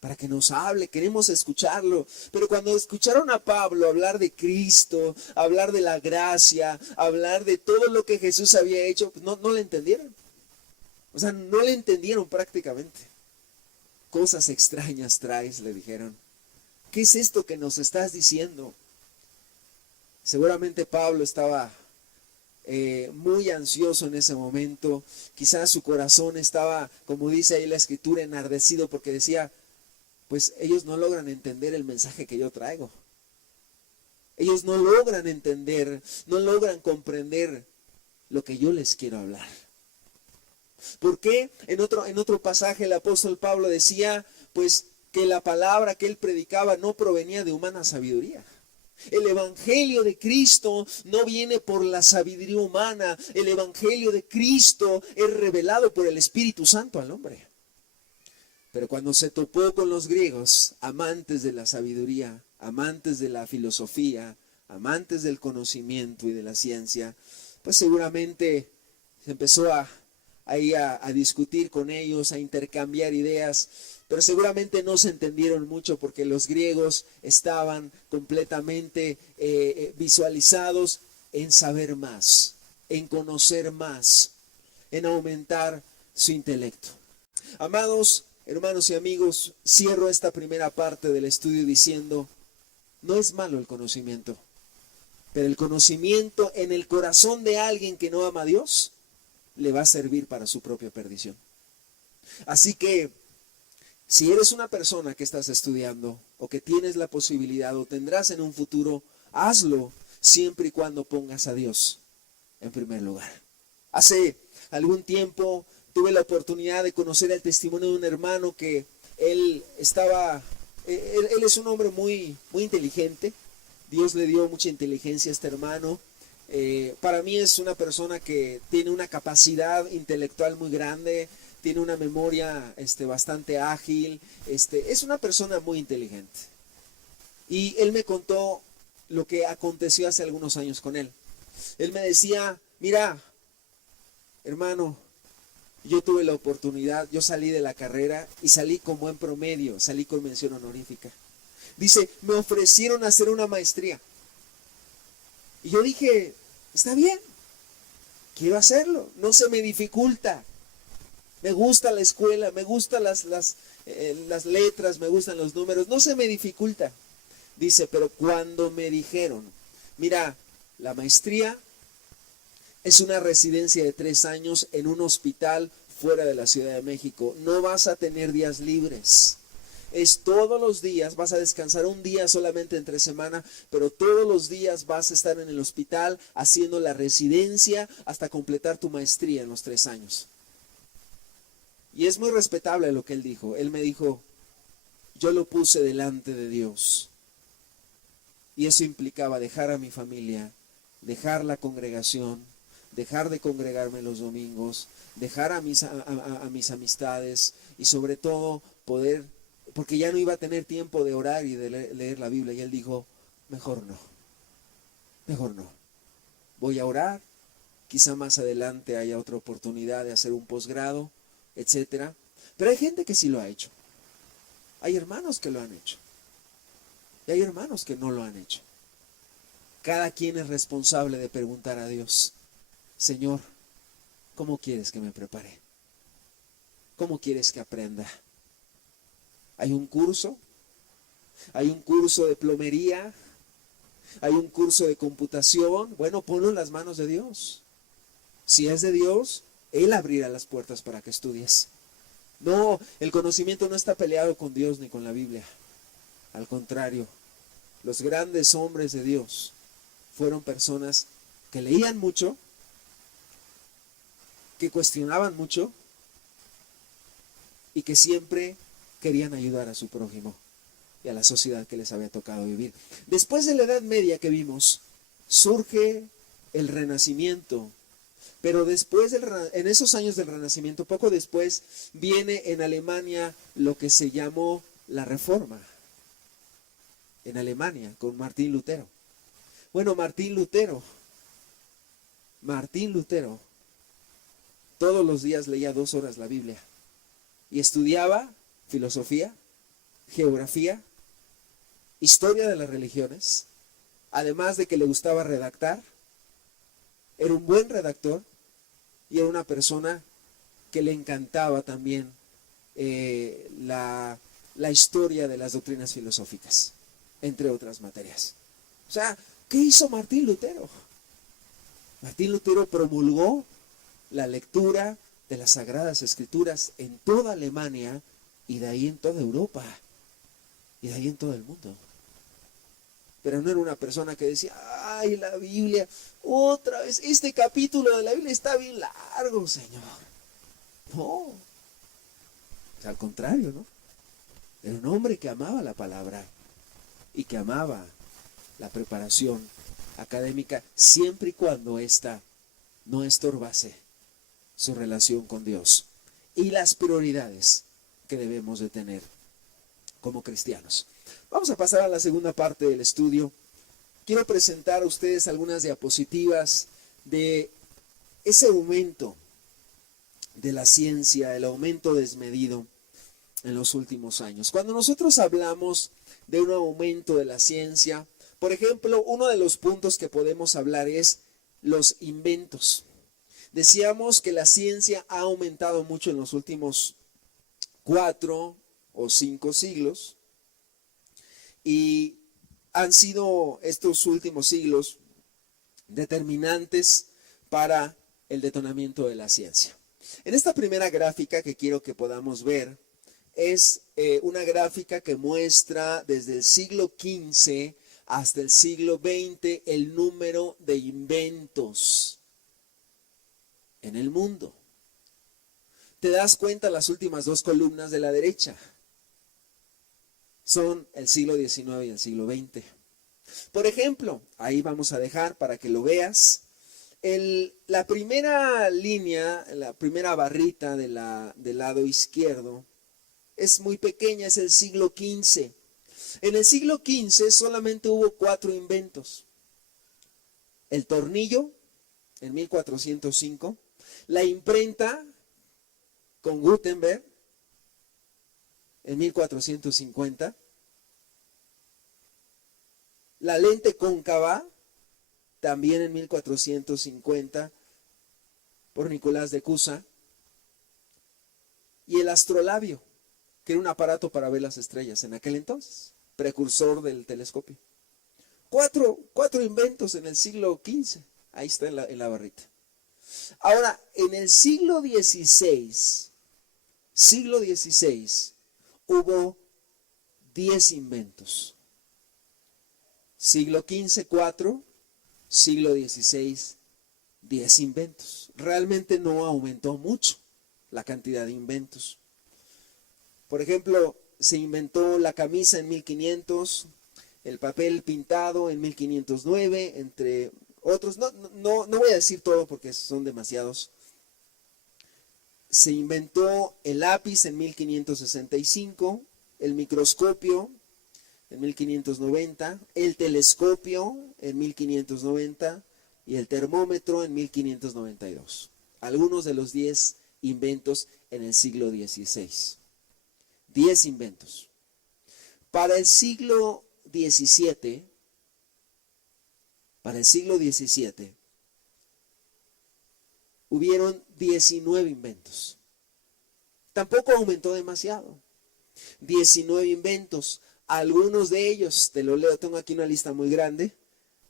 para que nos hable, queremos escucharlo. Pero cuando escucharon a Pablo hablar de Cristo, hablar de la gracia, hablar de todo lo que Jesús había hecho, pues no le entendieron. O sea, no le entendieron prácticamente. Cosas extrañas traes, le dijeron. ¿Qué es esto que nos estás diciendo? Seguramente Pablo estaba muy ansioso en ese momento. Quizás su corazón estaba, como dice ahí la escritura, enardecido porque decía, pues ellos no logran entender el mensaje que yo traigo. Ellos no logran entender, no logran comprender lo que yo les quiero hablar. ¿Por qué? En otro pasaje el apóstol Pablo decía, pues, que la palabra que él predicaba no provenía de humana sabiduría. El evangelio de Cristo no viene por la sabiduría humana. El evangelio de Cristo es revelado por el Espíritu Santo al hombre. Pero cuando se topó con los griegos, amantes de la sabiduría, amantes de la filosofía, amantes del conocimiento y de la ciencia, pues seguramente se empezó a discutir con ellos, a intercambiar ideas, pero seguramente no se entendieron mucho porque los griegos estaban completamente visualizados en saber más, en conocer más, en aumentar su intelecto. Amados hermanos y amigos, cierro esta primera parte del estudio diciendo, no es malo el conocimiento, pero el conocimiento en el corazón de alguien que no ama a Dios le va a servir para su propia perdición. Así que, si eres una persona que estás estudiando o que tienes la posibilidad o tendrás en un futuro, hazlo siempre y cuando pongas a Dios en primer lugar. Hace algún tiempo tuve la oportunidad de conocer el testimonio de un hermano que él es un hombre muy, muy inteligente. Dios le dio mucha inteligencia a este hermano. Para mí es una persona que tiene una capacidad intelectual muy grande, tiene una memoria bastante ágil, es una persona muy inteligente. Y él me contó lo que aconteció hace algunos años con él. Él me decía, mira, hermano, yo tuve la oportunidad, yo salí de la carrera y salí con buen promedio, salí con mención honorífica. Dice, me ofrecieron hacer una maestría. Y yo dije, está bien, quiero hacerlo, no se me dificulta. Me gusta la escuela, me gustan las letras, me gustan los números, no se me dificulta. Dice, pero cuando me dijeron, mira, la maestría es una residencia de 3 años en un hospital fuera de la Ciudad de México. No vas a tener días libres. Es todos los días, vas a descansar un día solamente entre semana, pero todos los días vas a estar en el hospital haciendo la residencia hasta completar tu maestría en los 3 años. Y es muy respetable lo que él dijo. Él me dijo, yo lo puse delante de Dios. Y eso implicaba dejar a mi familia, dejar la congregación, dejar de congregarme los domingos, dejar a mis amistades y sobre todo poder, porque ya no iba a tener tiempo de orar y de leer la Biblia. Y él dijo, mejor no. Voy a orar, quizá más adelante haya otra oportunidad de hacer un posgrado, etcétera. Pero hay gente que sí lo ha hecho. Hay hermanos que lo han hecho. Y hay hermanos que no lo han hecho. Cada quien es responsable de preguntar a Dios, Señor, ¿cómo quieres que me prepare? ¿Cómo quieres que aprenda? ¿Hay un curso? ¿Hay un curso de plomería? ¿Hay un curso de computación? Bueno, ponlo en las manos de Dios. Si es de Dios, Él abrirá las puertas para que estudies. No, el conocimiento no está peleado con Dios ni con la Biblia. Al contrario, los grandes hombres de Dios fueron personas que leían mucho, que cuestionaban mucho y que siempre querían ayudar a su prójimo y a la sociedad que les había tocado vivir. Después de la Edad Media que vimos, surge el Renacimiento. Pero después, en esos años del Renacimiento, poco después, viene en Alemania lo que se llamó la Reforma. En Alemania, con Martín Lutero. Bueno, Martín Lutero, todos los días leía 2 horas la Biblia. Y estudiaba filosofía, geografía, historia de las religiones. Además de que le gustaba redactar. Era un buen redactor. Y era una persona que le encantaba también la historia de las doctrinas filosóficas, entre otras materias. O sea, ¿qué hizo Martín Lutero? Martín Lutero promulgó la lectura de las Sagradas Escrituras en toda Alemania y de ahí en toda Europa y de ahí en todo el mundo. Pero no era una persona que decía, ay, la Biblia, otra vez, este capítulo de la Biblia está bien largo, Señor. No, o sea, al contrario, ¿no? Era un hombre que amaba la palabra y que amaba la preparación académica siempre y cuando ésta no estorbase su relación con Dios y las prioridades que debemos de tener como cristianos. Vamos a pasar a la segunda parte del estudio. Quiero presentar a ustedes algunas diapositivas de ese aumento de la ciencia, el aumento desmedido en los últimos años. Cuando nosotros hablamos de un aumento de la ciencia, por ejemplo, uno de los puntos que podemos hablar es los inventos. Decíamos que la ciencia ha aumentado mucho en los últimos 4 o 5 siglos y han sido estos últimos siglos determinantes para el detonamiento de la ciencia. En esta primera gráfica que quiero que podamos ver es una gráfica que muestra desde el siglo XV hasta el siglo XX el número de inventos en el mundo. Te das cuenta, las últimas 2 columnas de la derecha son el siglo XIX y el siglo XX. Por ejemplo, ahí vamos a dejar para que lo veas. La primera línea, la primera barrita del lado izquierdo es muy pequeña, es el siglo XV. En el siglo XV solamente hubo 4 inventos. El tornillo, en 1405. La imprenta, con Gutenberg, en 1450. La lente cóncava, también en 1450, por Nicolás de Cusa. Y el astrolabio, que era un aparato para ver las estrellas en aquel entonces, precursor del telescopio. 4 inventos en el siglo XV, ahí está en la barrita. Ahora, en el siglo XVI, hubo 10 inventos. Siglo XV, 4, siglo XVI, 10 inventos. Realmente no aumentó mucho la cantidad de inventos. Por ejemplo, se inventó la camisa en 1500, el papel pintado en 1509, entre otros. No voy a decir todo porque son demasiados. Se inventó el lápiz en 1565, el microscopio en 1590, el telescopio en 1590 y el termómetro en 1592. Algunos de los 10 inventos en el siglo XVI. 10 inventos. Para el siglo XVII, hubieron 19 inventos. Tampoco aumentó demasiado. 19 inventos. Algunos de ellos, te lo leo, tengo aquí una lista muy grande,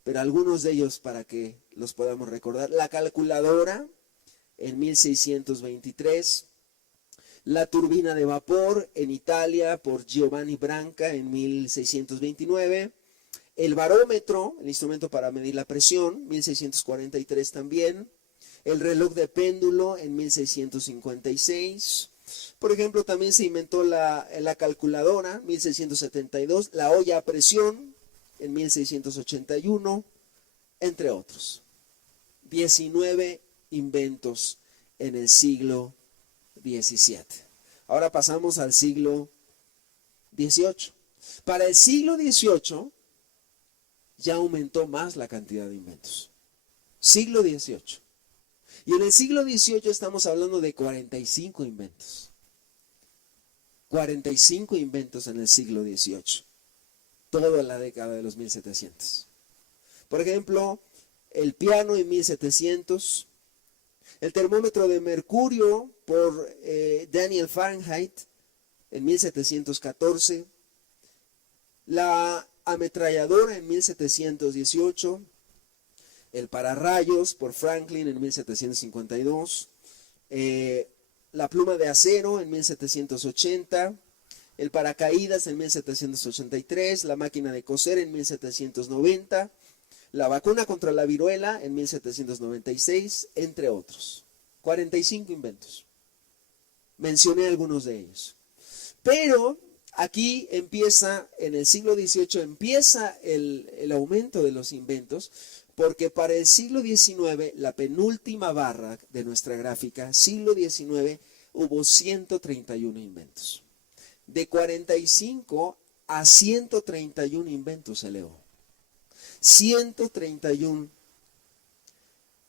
pero algunos de ellos para que los podamos recordar. La calculadora en 1623. La turbina de vapor en Italia por Giovanni Branca en 1629. El barómetro, el instrumento para medir la presión, 1643 también. El reloj de péndulo en 1656. Por ejemplo, también se inventó la calculadora, 1672. La olla a presión en 1681, entre otros. 19 inventos en el siglo XVII. Ahora pasamos al siglo XVIII. Para el siglo XVIII ya aumentó más la cantidad de inventos. Siglo XVIII. Y en el siglo XVIII estamos hablando de 45 inventos. 45 inventos en el siglo XVIII. Toda la década de los 1700. Por ejemplo, el piano en 1700. El termómetro de mercurio por Daniel Fahrenheit en 1714. La ametralladora en 1718, el pararrayos por Franklin en 1752, la pluma de acero en 1780, el paracaídas en 1783, la máquina de coser en 1790, la vacuna contra la viruela en 1796, entre otros. 45 inventos. Mencioné algunos de ellos. Pero aquí empieza, en el siglo XVIII, empieza el aumento de los inventos, porque para el siglo XIX, la penúltima barra de nuestra gráfica, siglo XIX, hubo 131 inventos. De 45 a 131 inventos se elevó. 131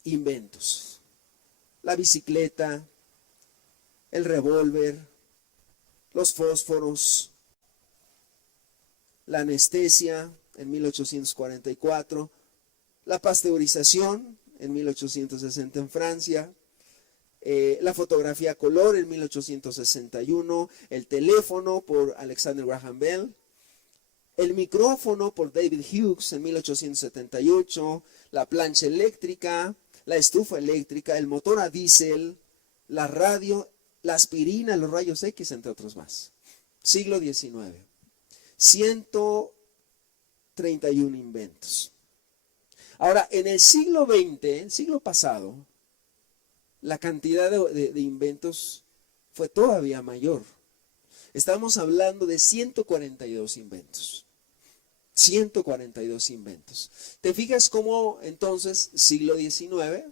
inventos. La bicicleta, el revólver, los fósforos, la anestesia en 1844, la pasteurización en 1860 en Francia, la fotografía a color en 1861, el teléfono por Alexander Graham Bell, el micrófono por David Hughes en 1878, la plancha eléctrica, la estufa eléctrica, el motor a diésel, la radio, la aspirina, los rayos X, entre otros más. Siglo XIX. 131 inventos. Ahora, en el siglo XX, el siglo pasado, la cantidad de inventos fue todavía mayor. Estamos hablando de 142 inventos. 142 inventos. ¿Te fijas cómo entonces siglo XIX,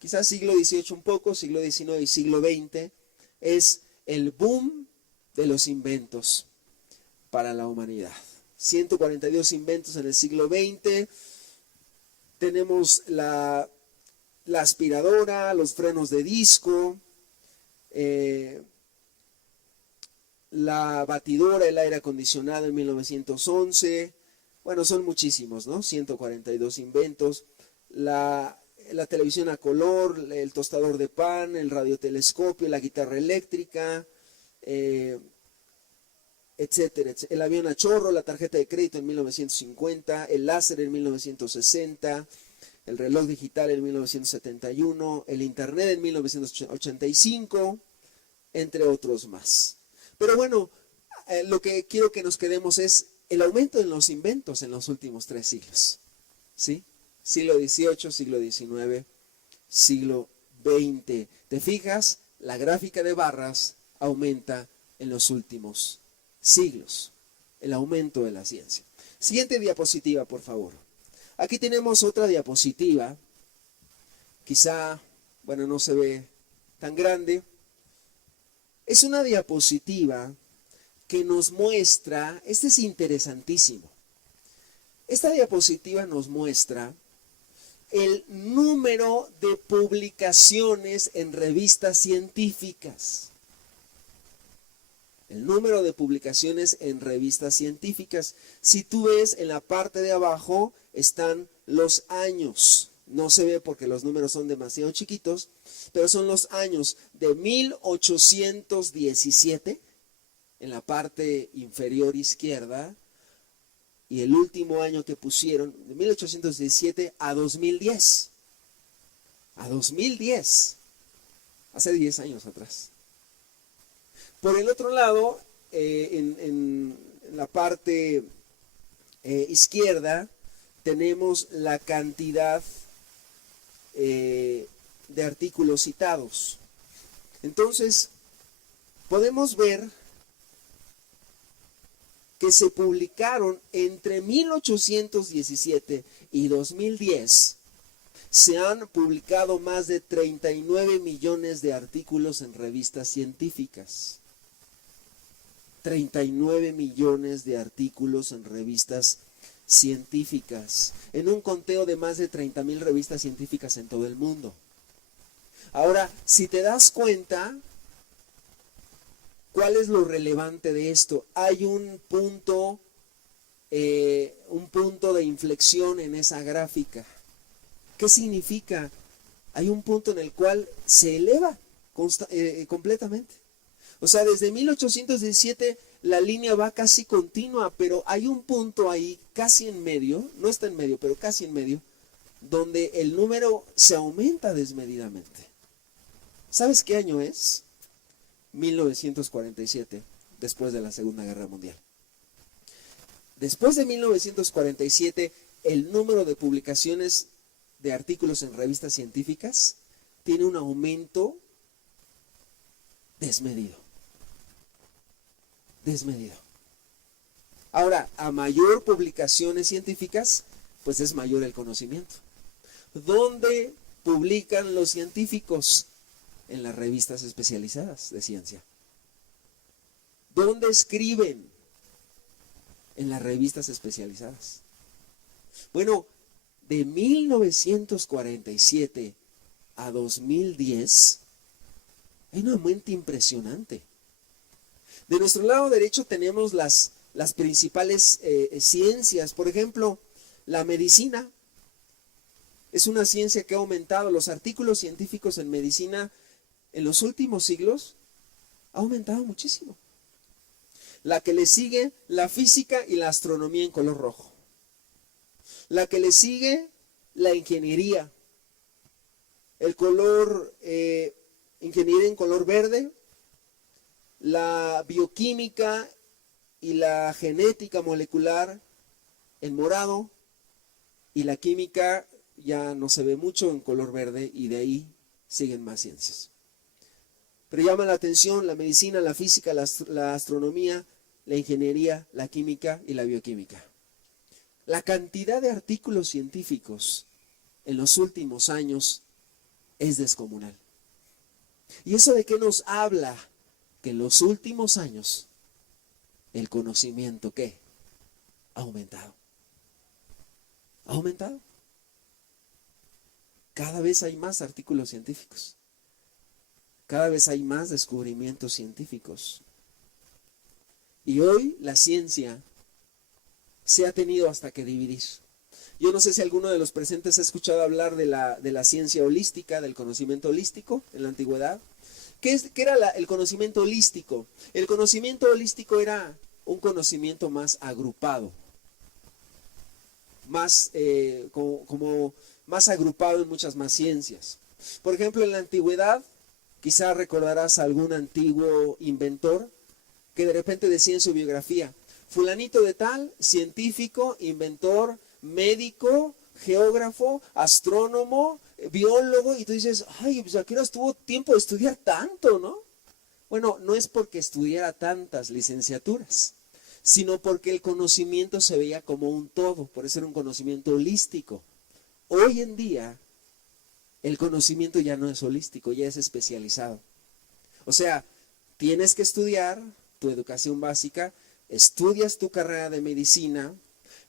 quizás siglo XVIII un poco, siglo XIX y siglo XX, es el boom de los inventos para la humanidad? 142 inventos en el siglo XX. Tenemos la aspiradora, los frenos de disco, la batidora, el aire acondicionado en 1911. Bueno, son muchísimos, ¿no? 142 inventos. La televisión a color, el tostador de pan, el radiotelescopio, la guitarra eléctrica, etcétera, etcétera. El avión a chorro, la tarjeta de crédito en 1950, el láser en 1960, el reloj digital en 1971, el internet en 1985, entre otros más. Pero bueno, lo que quiero que nos quedemos es el aumento en los inventos en los últimos 3 siglos. ¿Sí? Siglo XVIII, siglo XIX, siglo XX. ¿Te fijas? La gráfica de barras aumenta en los últimos siglos. El aumento de la ciencia. Siguiente diapositiva, por favor. Aquí tenemos otra diapositiva. Quizá, bueno, no se ve tan grande. Es una diapositiva que nos muestra, este es interesantísimo. Esta diapositiva nos muestra el número de publicaciones en revistas científicas. El número de publicaciones en revistas científicas. Si tú ves en la parte de abajo están los años. No se ve porque los números son demasiado chiquitos, pero son los años de 1817 en la parte inferior izquierda y el último año que pusieron de 1817 a 2010. A 2010. Hace 10 años atrás. Por el otro lado, en la parte izquierda, tenemos la cantidad de artículos citados. Entonces, podemos ver que se publicaron entre 1817 y 2010. Se han publicado más de 39 millones de artículos en revistas científicas. 39 millones de artículos en revistas científicas, en un conteo de más de 30,000 revistas científicas en todo el mundo. Ahora, si te das cuenta, ¿cuál es lo relevante de esto? Hay un punto de inflexión en esa gráfica. ¿Qué significa? Hay un punto en el cual se eleva completamente. O sea, desde 1817 la línea va casi continua, pero hay un punto ahí casi en medio, no está en medio, pero casi en medio, donde el número se aumenta desmedidamente. ¿Sabes qué año es? 1947, después de la Segunda Guerra Mundial. Después de 1947, el número de publicaciones de artículos en revistas científicas tiene un aumento desmedido. Desmedido. Ahora, a mayor publicaciones científicas, pues es mayor el conocimiento. ¿Dónde publican los científicos? En las revistas especializadas de ciencia. ¿Dónde escriben? En las revistas especializadas. Bueno, de 1947 a 2010 hay un aumento impresionante. De nuestro lado derecho tenemos las principales ciencias. Por ejemplo, la medicina es una ciencia que ha aumentado. Los artículos científicos en medicina en los últimos siglos ha aumentado muchísimo. La que le sigue, la física y la astronomía en color rojo. La que le sigue, la ingeniería. El color, ingeniería en color verde. La bioquímica y la genética molecular en morado. Y la química ya no se ve mucho en color verde, y de ahí siguen más ciencias. Pero llama la atención la medicina, la física, la astronomía, la ingeniería, la química y la bioquímica. La cantidad de artículos científicos en los últimos años es descomunal. ¿Y eso de qué nos habla? Que en los últimos años el conocimiento, ¿qué? Ha aumentado. Ha aumentado. Cada vez hay más artículos científicos. Cada vez hay más descubrimientos científicos. Y hoy la ciencia se ha tenido hasta que dividir. Yo no sé si alguno de los presentes ha escuchado hablar de la ciencia holística, del conocimiento holístico en la antigüedad. ¿Qué era el conocimiento holístico? El conocimiento holístico era un conocimiento más agrupado. Más, como más agrupado en muchas más ciencias. Por ejemplo, en la antigüedad, quizá recordarás a algún antiguo inventor que de repente decía en su biografía: fulanito de tal, científico, inventor, médico, geógrafo, astrónomo, biólogo, y tú dices, ay, pues ¿a qué horas tuvo tiempo de estudiar tanto, no? Bueno, no es porque estudiara tantas licenciaturas, sino porque el conocimiento se veía como un todo, por eso era un conocimiento holístico. Hoy en día, el conocimiento ya no es holístico, ya es especializado. O sea, tienes que estudiar tu educación básica, estudias tu carrera de medicina,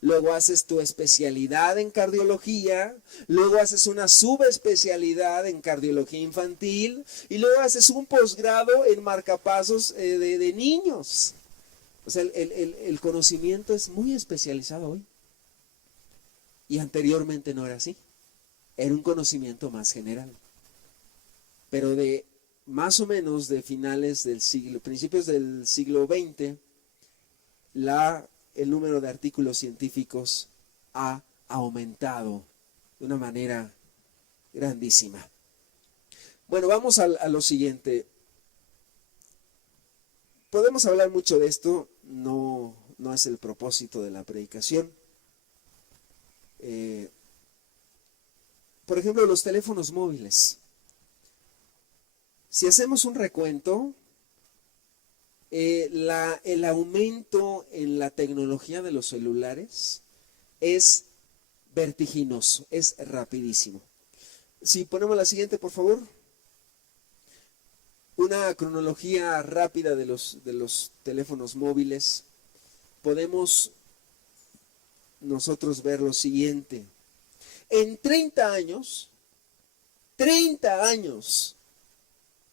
luego haces tu especialidad en cardiología, luego haces una subespecialidad en cardiología infantil y luego haces un posgrado en marcapasos de niños. O sea, el conocimiento es muy especializado hoy. Y anteriormente no era así. Era un conocimiento más general. Pero de más o menos de finales del siglo, principios del siglo XX, el número de artículos científicos ha aumentado de una manera grandísima. Bueno, vamos a lo siguiente. Podemos hablar mucho de esto, no es el propósito de la predicación. Por ejemplo, los teléfonos móviles. Si hacemos un recuento, el aumento en la tecnología de los celulares es vertiginoso, es rapidísimo. Si ponemos la siguiente, por favor. Una cronología rápida de los teléfonos móviles. Podemos nosotros ver lo siguiente. En 30 años,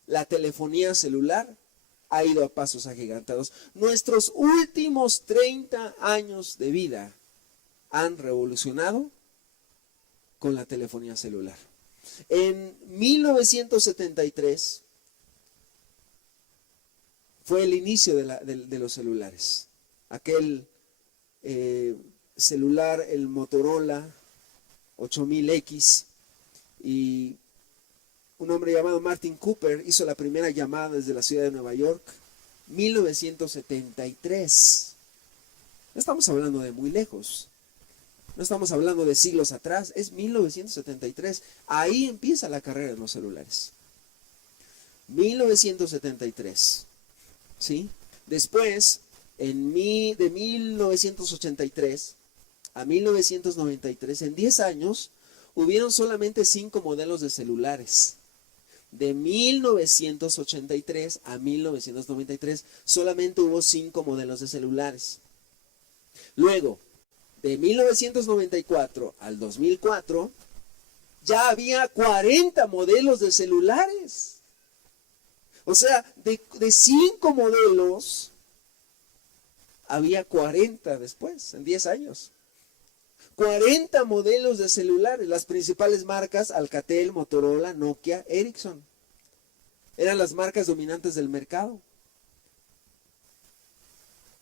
la telefonía celular ha ido a pasos agigantados. Nuestros últimos 30 años de vida han revolucionado con la telefonía celular. En 1973 fue el inicio de los celulares. Aquel celular, el Motorola 8000X, y un hombre llamado Martin Cooper hizo la primera llamada desde la ciudad de Nueva York, 1973. No estamos hablando de muy lejos, no estamos hablando de siglos atrás, es 1973. Ahí empieza la carrera de los celulares. 1973, ¿sí? Después, de 1983 a 1993, en 10 años, hubieron solamente 5 modelos de celulares. De 1983 a 1993, solamente hubo 5 modelos de celulares. Luego, de 1994 al 2004, ya había 40 modelos de celulares. O sea, de 5 modelos, había 40 después, en 10 años. 40 modelos de celulares, las principales marcas: Alcatel, Motorola, Nokia, Ericsson. Eran las marcas dominantes del mercado.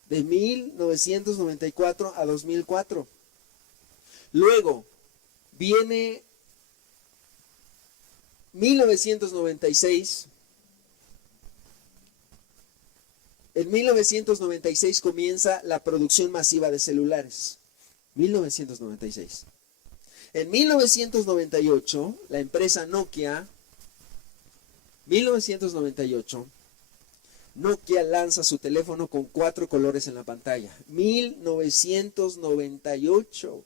De 1994 a 2004. Luego viene 1996. En 1996 comienza la producción masiva de celulares. 1996. En 1998, la empresa Nokia, 1998, Nokia lanza su teléfono con 4 colores en la pantalla. 1998.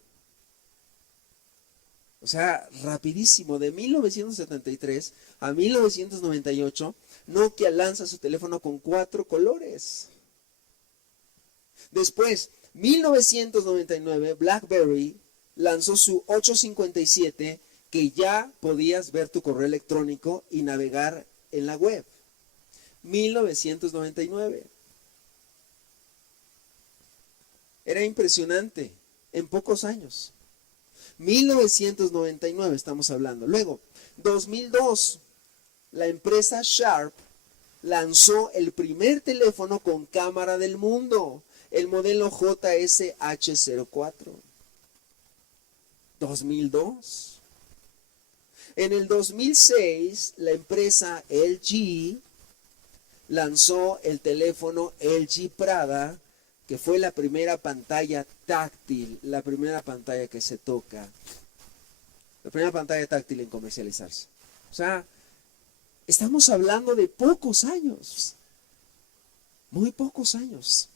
O sea, rapidísimo. De 1973 a 1998, Nokia lanza su teléfono con 4 colores. Después, 1999, BlackBerry lanzó su 857, que ya podías ver tu correo electrónico y navegar en la web. 1999. Era impresionante, en pocos años. 1999 estamos hablando. Luego, 2002, la empresa Sharp lanzó el primer teléfono con cámara del mundo, el modelo JSH04. 2002. En el 2006, la empresa LG lanzó el teléfono LG Prada, que fue la primera pantalla táctil, la primera pantalla que se toca, la primera pantalla táctil en comercializarse. O sea, estamos hablando de pocos años, muy pocos años.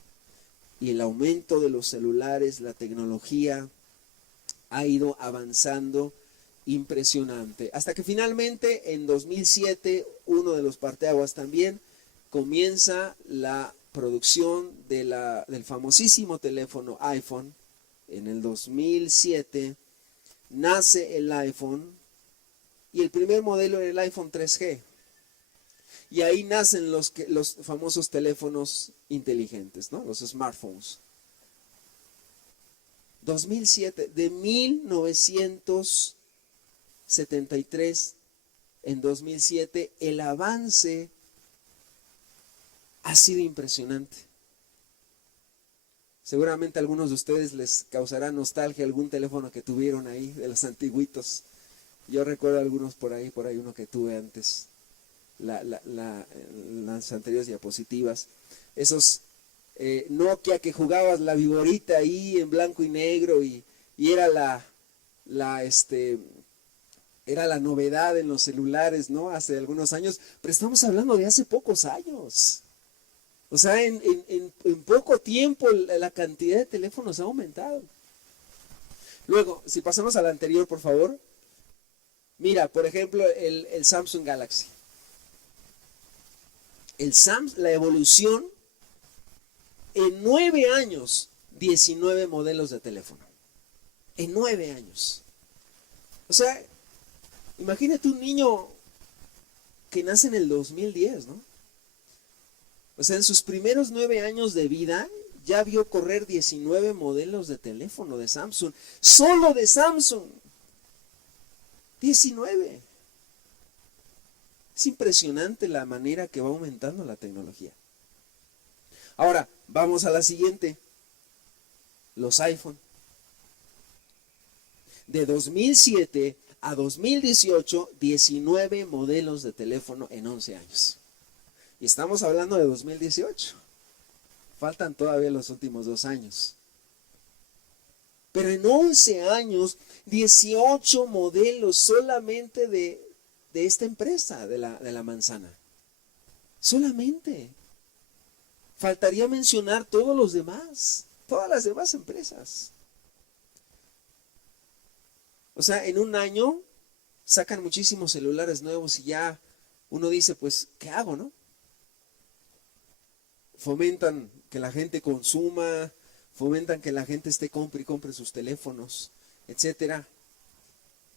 Y el aumento de los celulares, la tecnología ha ido avanzando impresionante. Hasta que finalmente en 2007, uno de los parteaguas también, comienza la producción del famosísimo teléfono iPhone. En el 2007 nace el iPhone, y el primer modelo era el iPhone 3G. Y ahí nacen los famosos teléfonos inteligentes, ¿no? Los smartphones. 2007, de 1973 en 2007, el avance ha sido impresionante. Seguramente a algunos de ustedes les causará nostalgia algún teléfono que tuvieron ahí, de los antiguitos. Yo recuerdo algunos por ahí uno que tuve antes, las anteriores diapositivas. Esos Nokia que jugabas la viborita ahí en blanco y negro, y era era la novedad en los celulares, ¿no? Hace algunos años, pero estamos hablando de hace pocos años. O sea, en poco tiempo la cantidad de teléfonos ha aumentado. Luego, si pasamos al anterior, por favor. Mira, por ejemplo, el Samsung Galaxy. La evolución, en 9 años, 19 modelos de teléfono. En 9 años. O sea, imagínate un niño que nace en el 2010, ¿no? O sea, en sus primeros 9 años de vida ya vio correr 19 modelos de teléfono de Samsung. Solo de Samsung. 19. Es impresionante la manera que va aumentando la tecnología. Ahora, vamos a la siguiente. Los iPhone. De 2007 a 2018, 19 modelos de teléfono en 11 años. Y estamos hablando de 2018. Faltan todavía los últimos 2 años. Pero en 11 años, 18 modelos solamente de esta empresa, de la manzana. Solamente. Faltaría mencionar todos los demás, todas las demás empresas. O sea, en un año sacan muchísimos celulares nuevos y ya uno dice, pues, ¿qué hago, no? Fomentan que la gente consuma, fomentan que la gente compre y compre sus teléfonos, etcétera.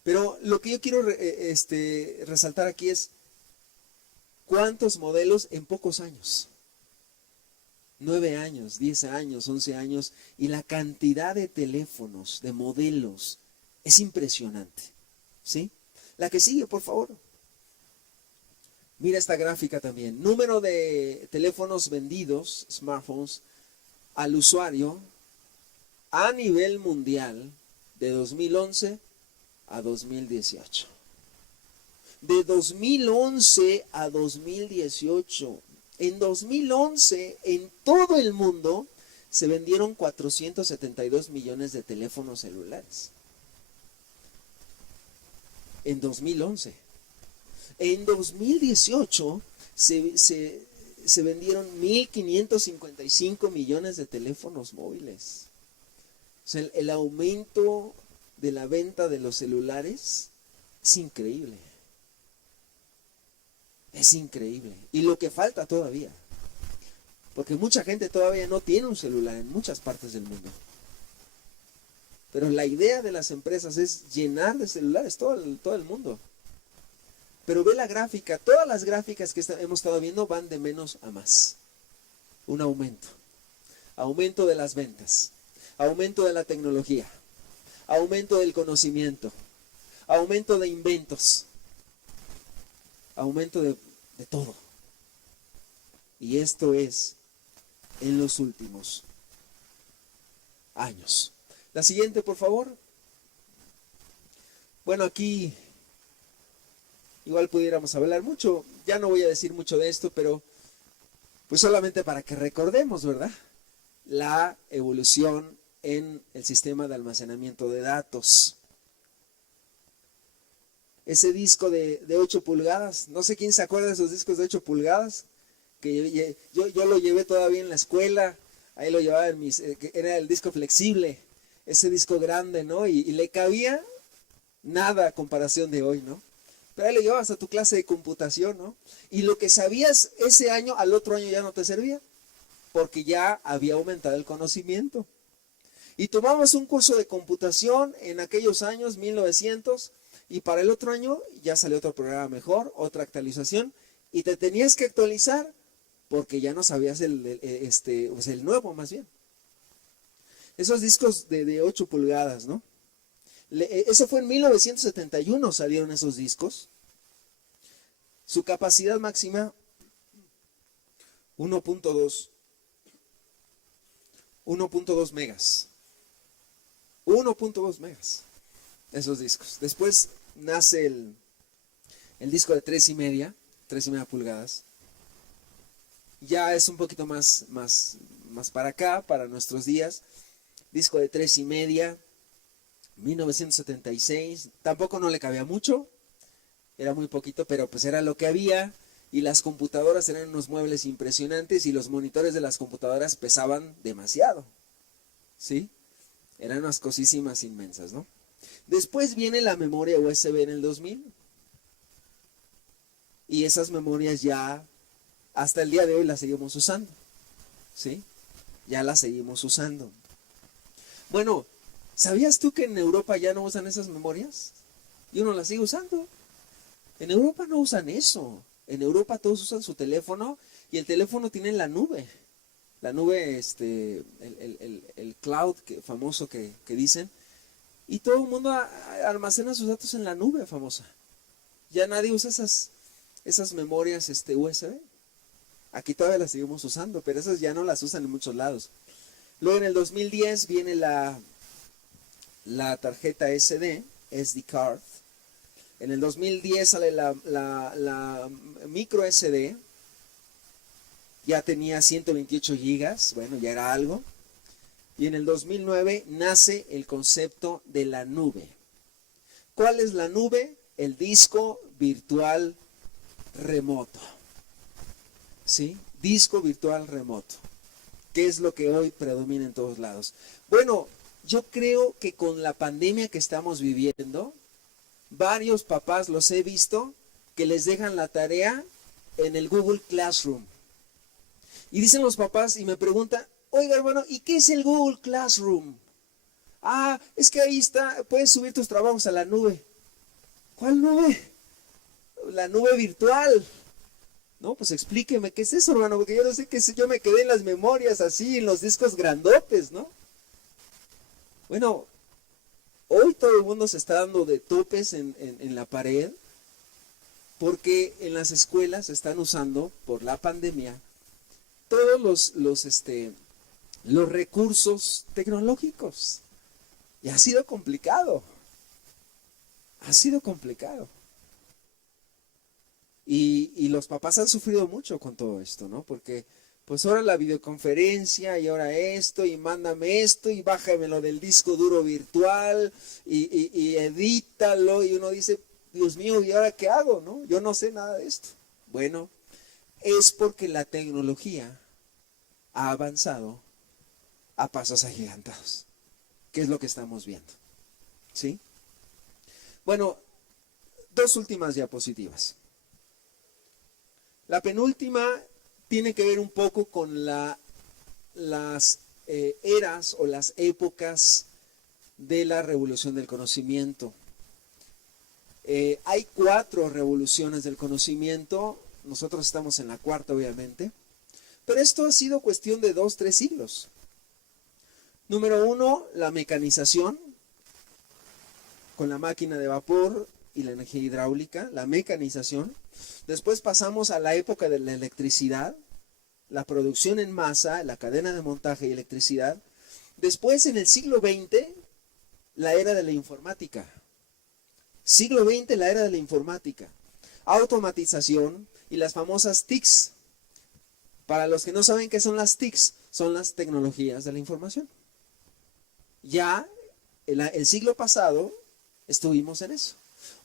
Pero lo que yo quiero resaltar aquí es cuántos modelos en pocos años. 9 años, 10 años, 11 años, y la cantidad de teléfonos, de modelos, es impresionante. ¿Sí? La que sigue, por favor. Mira esta gráfica también. Número de teléfonos vendidos, smartphones, al usuario a nivel mundial de 2011 a 2018. De 2011 a 2018. En 2011, en todo el mundo, se vendieron 472 millones de teléfonos celulares. En 2011. En 2018 se vendieron 1.555 millones de teléfonos móviles. O sea, el aumento de la venta de los celulares es increíble. Es increíble. Y lo que falta todavía. Porque mucha gente todavía no tiene un celular en muchas partes del mundo. Pero la idea de las empresas es llenar de celulares todo el mundo. Pero ve la gráfica, todas las gráficas que hemos estado viendo van de menos a más. Un aumento. Aumento de las ventas. Aumento de la tecnología. Aumento del conocimiento. Aumento de inventos. Aumento de todo. Y esto es en los últimos años. La siguiente, por favor. Bueno, aquí igual pudiéramos hablar mucho. Ya no voy a decir mucho de esto, pero pues solamente para que recordemos, ¿verdad? La evolución en el sistema de almacenamiento de datos. Ese disco de 8 pulgadas, no sé quién se acuerda de esos discos de 8 pulgadas, que yo lo llevé todavía en la escuela, ahí lo llevaba que era el disco flexible, ese disco grande, ¿no? Y le cabía nada a comparación de hoy, ¿no? Pero ahí lo llevabas a tu clase de computación, ¿no? Y lo que sabías ese año, al otro año ya no te servía, porque ya había aumentado el conocimiento. Y tomamos un curso de computación en aquellos años, 1900, y para el otro año ya salió otro programa mejor, otra actualización, y te tenías que actualizar porque ya no sabías el nuevo más bien. Esos discos de 8 pulgadas, ¿no? Eso fue en 1971 salieron esos discos. Su capacidad máxima 1.2 megas. 1.2 megas. Esos discos. Después nace el disco de 3.5 pulgadas. Ya es un poquito más para acá, para nuestros días. Disco de 3.5, 1976. Tampoco no le cabía mucho. Era muy poquito, pero pues era lo que había. Y las computadoras eran unos muebles impresionantes y los monitores de las computadoras pesaban demasiado. ¿Sí? Eran unas cosísimas inmensas, ¿no? Después viene la memoria USB en el 2000. Y esas memorias ya, hasta el día de hoy las seguimos usando. ¿Sí? Ya las seguimos usando. Bueno, ¿sabías tú que en Europa ya no usan esas memorias? Y uno las sigue usando. En Europa no usan eso. En Europa todos usan su teléfono y el teléfono tiene la nube. La nube, el cloud famoso que dicen. Y todo el mundo almacena sus datos en la nube famosa. Ya nadie usa esas memorias USB. Aquí todavía las seguimos usando, pero esas ya no las usan en muchos lados. Luego en el 2010 viene la tarjeta SD card. En el 2010 sale la micro SD. Ya tenía 128 gigas, bueno, ya era algo. Y en el 2009 nace el concepto de la nube. ¿Cuál es la nube? El disco virtual remoto. ¿Sí? Disco virtual remoto. ¿Qué es lo que hoy predomina en todos lados? Bueno, yo creo que con la pandemia que estamos viviendo, varios papás los he visto que les dejan la tarea en el Google Classroom. Y dicen los papás y me preguntan, oiga hermano, ¿y qué es el Google Classroom? Ah, es que ahí está, puedes subir tus trabajos a la nube. ¿Cuál nube? La nube virtual. No, pues explíqueme qué es eso, hermano, porque yo no sé qué es, yo me quedé en las memorias así, en los discos grandotes, ¿no? Bueno, hoy todo el mundo se está dando de topes en la pared porque en las escuelas se están usando, por la pandemia, todos los recursos tecnológicos. Y ha sido complicado. Ha sido complicado. Y los papás han sufrido mucho con todo esto, ¿no? Porque pues ahora la videoconferencia y ahora esto y mándame esto y bájamelo del disco duro virtual y edítalo y uno dice, Dios mío, ¿y ahora qué hago, no? Yo no sé nada de esto. Bueno, es porque la tecnología ha avanzado a pasos agigantados. ¿Qué es lo que estamos viendo? ¿Sí? Bueno, dos últimas diapositivas. La penúltima tiene que ver un poco con las eras o las épocas de la revolución del conocimiento. Hay 4 revoluciones del conocimiento, nosotros estamos en la 4ª obviamente, pero esto ha sido cuestión de 2-3 siglos. Número 1, la mecanización, con la máquina de vapor y la energía hidráulica, la mecanización. Después pasamos a la época de la electricidad, la producción en masa, la cadena de montaje y electricidad. Después, en el siglo XX, la era de la informática. Siglo XX, la era de la informática. Automatización y las famosas TICs. Para los que no saben qué son las TICs, son las tecnologías de la información. Ya el siglo pasado estuvimos en eso.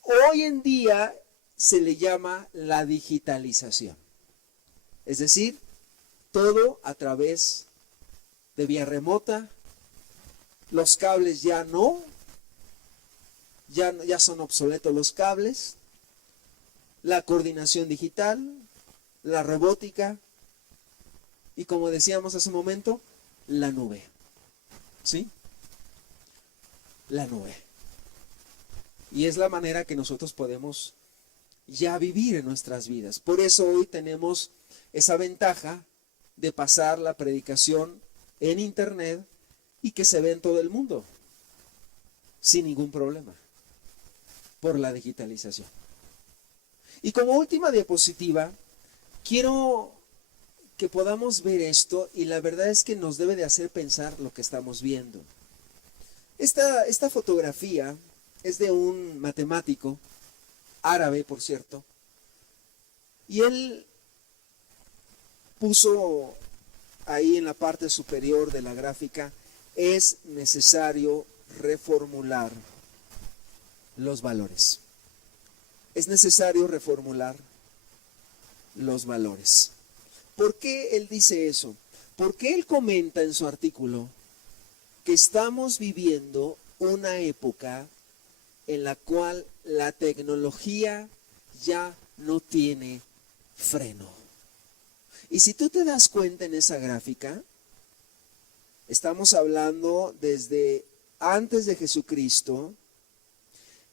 Hoy en día se le llama la digitalización. Es decir, todo a través de vía remota. Los cables ya son obsoletos los cables. La coordinación digital, la robótica y, como decíamos hace un momento, la nube. ¿Sí? La nube. Y es la manera que nosotros podemos ya vivir en nuestras vidas. Por eso hoy tenemos esa ventaja de pasar la predicación en internet y que se ve en todo el mundo sin ningún problema por la digitalización. Y como última diapositiva, quiero que podamos ver esto, y la verdad es que nos debe de hacer pensar lo que estamos viendo. Esta fotografía es de un matemático árabe, por cierto, y él puso ahí en la parte superior de la gráfica: es necesario reformular los valores. Es necesario reformular los valores. ¿Por qué él dice eso? Porque él comenta en su artículo que estamos viviendo una época en la cual la tecnología ya no tiene freno. Y si tú te das cuenta en esa gráfica, estamos hablando desde antes de Jesucristo,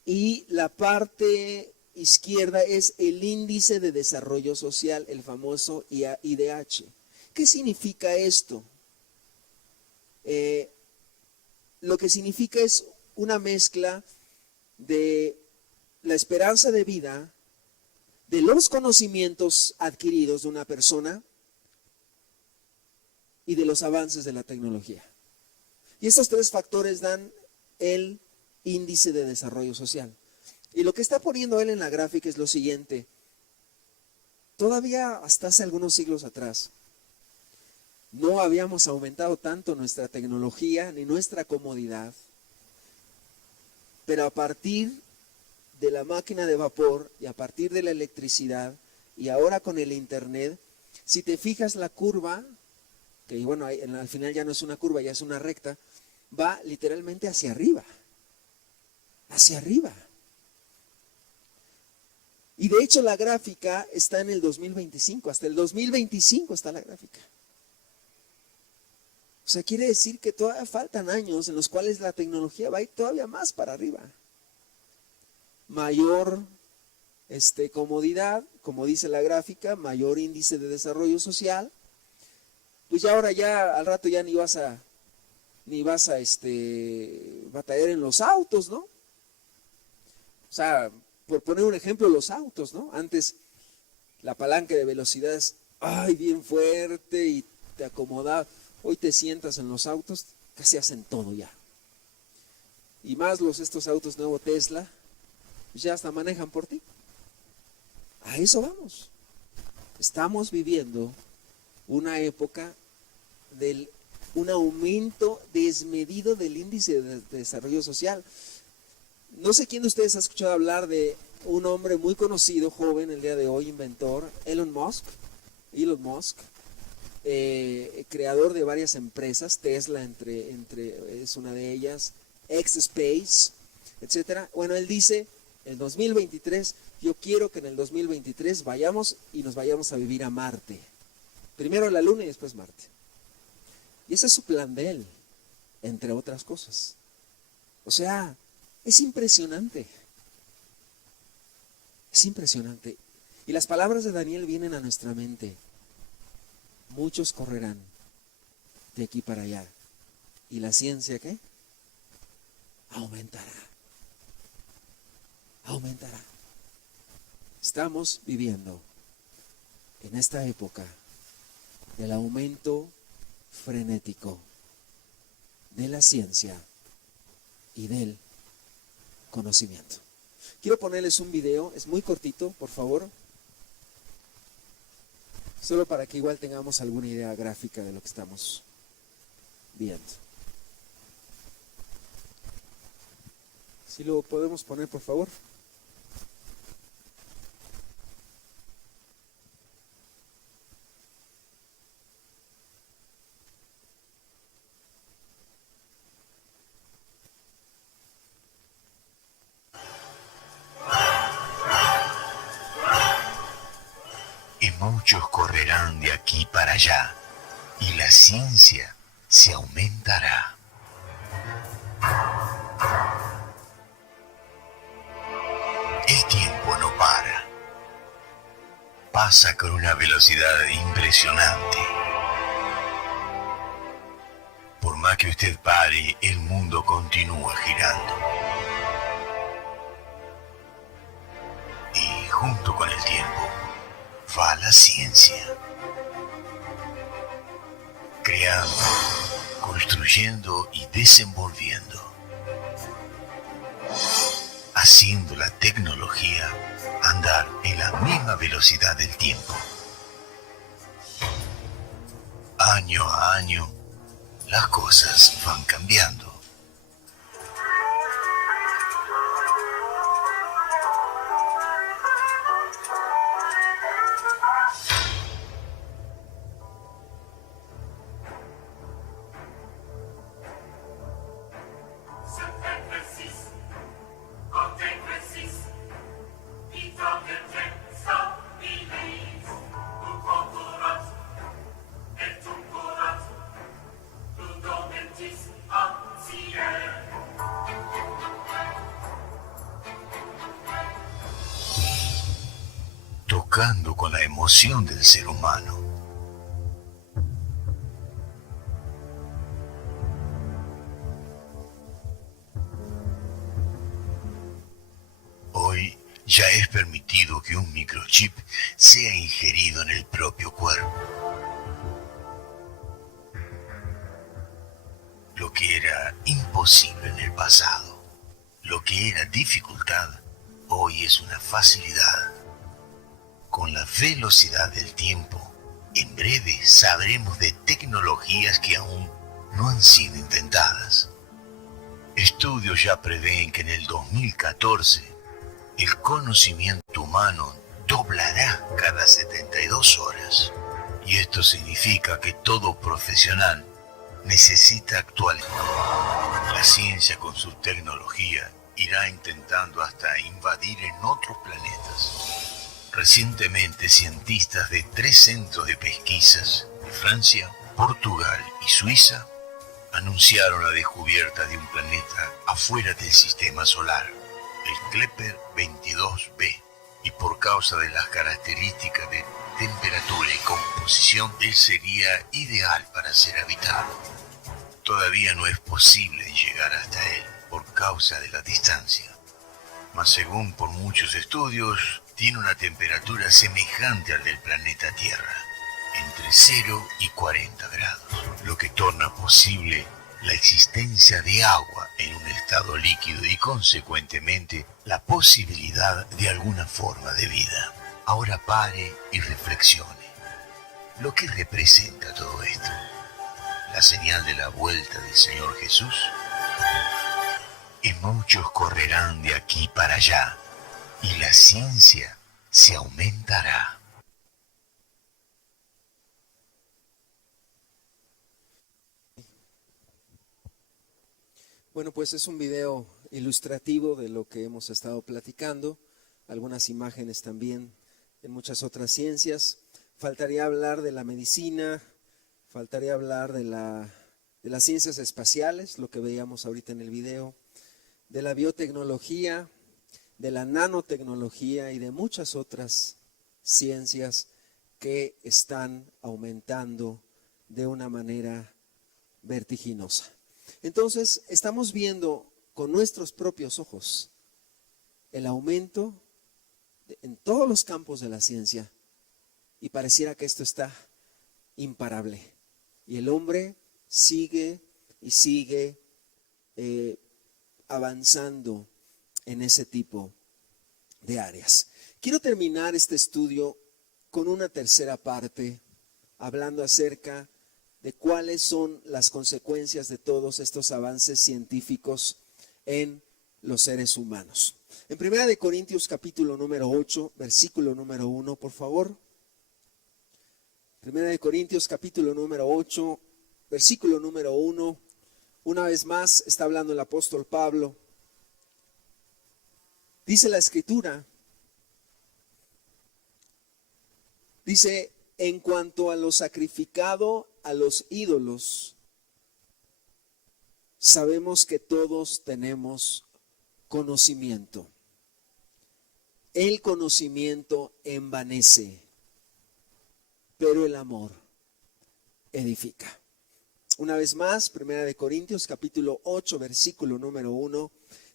y la parte izquierda es el índice de desarrollo social, el famoso IDH. ¿Qué significa esto? Lo que significa es una mezcla de la esperanza de vida, de los conocimientos adquiridos de una persona y de los avances de la tecnología. Y estos tres factores dan el índice de desarrollo social. Y lo que está poniendo él en la gráfica es lo siguiente. Todavía hasta hace algunos siglos atrás, no habíamos aumentado tanto nuestra tecnología ni nuestra comodidad, pero a partir de la máquina de vapor y a partir de la electricidad y ahora con el internet, si te fijas la curva, que bueno, al final ya no es una curva, ya es una recta, va literalmente hacia arriba, hacia arriba. Y de hecho la gráfica está en el 2025, hasta el 2025 está la gráfica. O sea, quiere decir que todavía faltan años en los cuales la tecnología va a ir todavía más para arriba. Mayor comodidad, como dice la gráfica, mayor índice de desarrollo social. Pues ya ahora ya al rato ya ni vas a batallar en los autos, ¿no? O sea, por poner un ejemplo, los autos, ¿no? Antes la palanca de velocidad es, bien fuerte y te acomodaba. Hoy te sientas en los autos, casi hacen todo ya. Y más estos autos nuevo Tesla, ya hasta manejan por ti. A eso vamos. Estamos viviendo una época un aumento desmedido del índice de desarrollo social. No sé quién de ustedes ha escuchado hablar de un hombre muy conocido, joven, el día de hoy, inventor, Elon Musk, creador de varias empresas, Tesla es una de ellas, X-Space, etcétera. Bueno, él dice, en 2023, yo quiero que en el 2023 vayamos y nos vayamos a vivir a Marte. Primero la Luna y después Marte. Y ese es su plan de él, entre otras cosas. O sea, es impresionante. Es impresionante. Y las palabras de Daniel vienen a nuestra mente. Muchos correrán de aquí para allá. ¿Y la ciencia qué? Aumentará. Aumentará. Estamos viviendo en esta época del aumento frenético de la ciencia y del conocimiento. Quiero ponerles un video, es muy cortito, por favor, solo para que igual tengamos alguna idea gráfica de lo que estamos viendo. Si lo podemos poner, por favor. Muchos correrán de aquí para allá y la ciencia se aumentará. El tiempo no para. Pasa con una velocidad impresionante. Por más que usted pare, el mundo continúa girando. Y junto con el tiempo va la ciencia, creando, construyendo y desenvolviendo, haciendo la tecnología andar en la misma velocidad del tiempo. Año a año, las cosas van cambiando. Tocando con la emoción del ser humano. Hoy ya es permitido que un microchip sea ingerido en el propio cuerpo. imposible en el pasado. Lo que era dificultad, hoy es una facilidad. Con la velocidad del tiempo, en breve sabremos de tecnologías que aún no han sido inventadas. Estudios ya prevén que en el 2014 el conocimiento humano doblará cada 72 horas. Y esto significa que todo profesional necesita actualizar. La ciencia con su tecnología irá intentando hasta invadir en otros planetas. Recientemente, cientistas de 3 centros de pesquisas de Francia, Portugal y Suiza anunciaron la descubierta de un planeta afuera del sistema solar, el Kepler 22b, y por causa de las características de temperatura y composición, él sería ideal para ser habitado. Todavía no es posible llegar hasta él por causa de la distancia, mas según por muchos estudios, tiene una temperatura semejante al del planeta Tierra, entre 0 y 40 grados, lo que torna posible la existencia de agua en un estado líquido y consecuentemente la posibilidad de alguna forma de vida. Ahora pare y reflexione. ¿Lo que representa todo esto? ¿La señal de la vuelta del Señor Jesús? Y muchos correrán de aquí para allá, y la ciencia se aumentará. Bueno, pues es un video ilustrativo de lo que hemos estado platicando, algunas imágenes también en muchas otras ciencias. Faltaría hablar de la medicina, faltaría hablar de las ciencias espaciales, lo que veíamos ahorita en el video, de la biotecnología, de la nanotecnología y de muchas otras ciencias que están aumentando de una manera vertiginosa. Entonces, estamos viendo con nuestros propios ojos el aumento en todos los campos de la ciencia y pareciera que esto está imparable. Y el hombre sigue y sigue avanzando en ese tipo de áreas. Quiero terminar este estudio con una tercera parte, hablando acerca de cuáles son las consecuencias de todos estos avances científicos en los seres humanos. En 1 Corintios capítulo número 8, versículo número 1, por favor. 1 Corintios capítulo número 8, versículo número 1. Una vez más está hablando el apóstol Pablo. Dice la Escritura, dice, en cuanto a lo sacrificado a los ídolos, sabemos que todos tenemos conocimiento. El conocimiento envanece, pero el amor edifica. Una vez más, 1 Corintios capítulo 8, versículo número 1,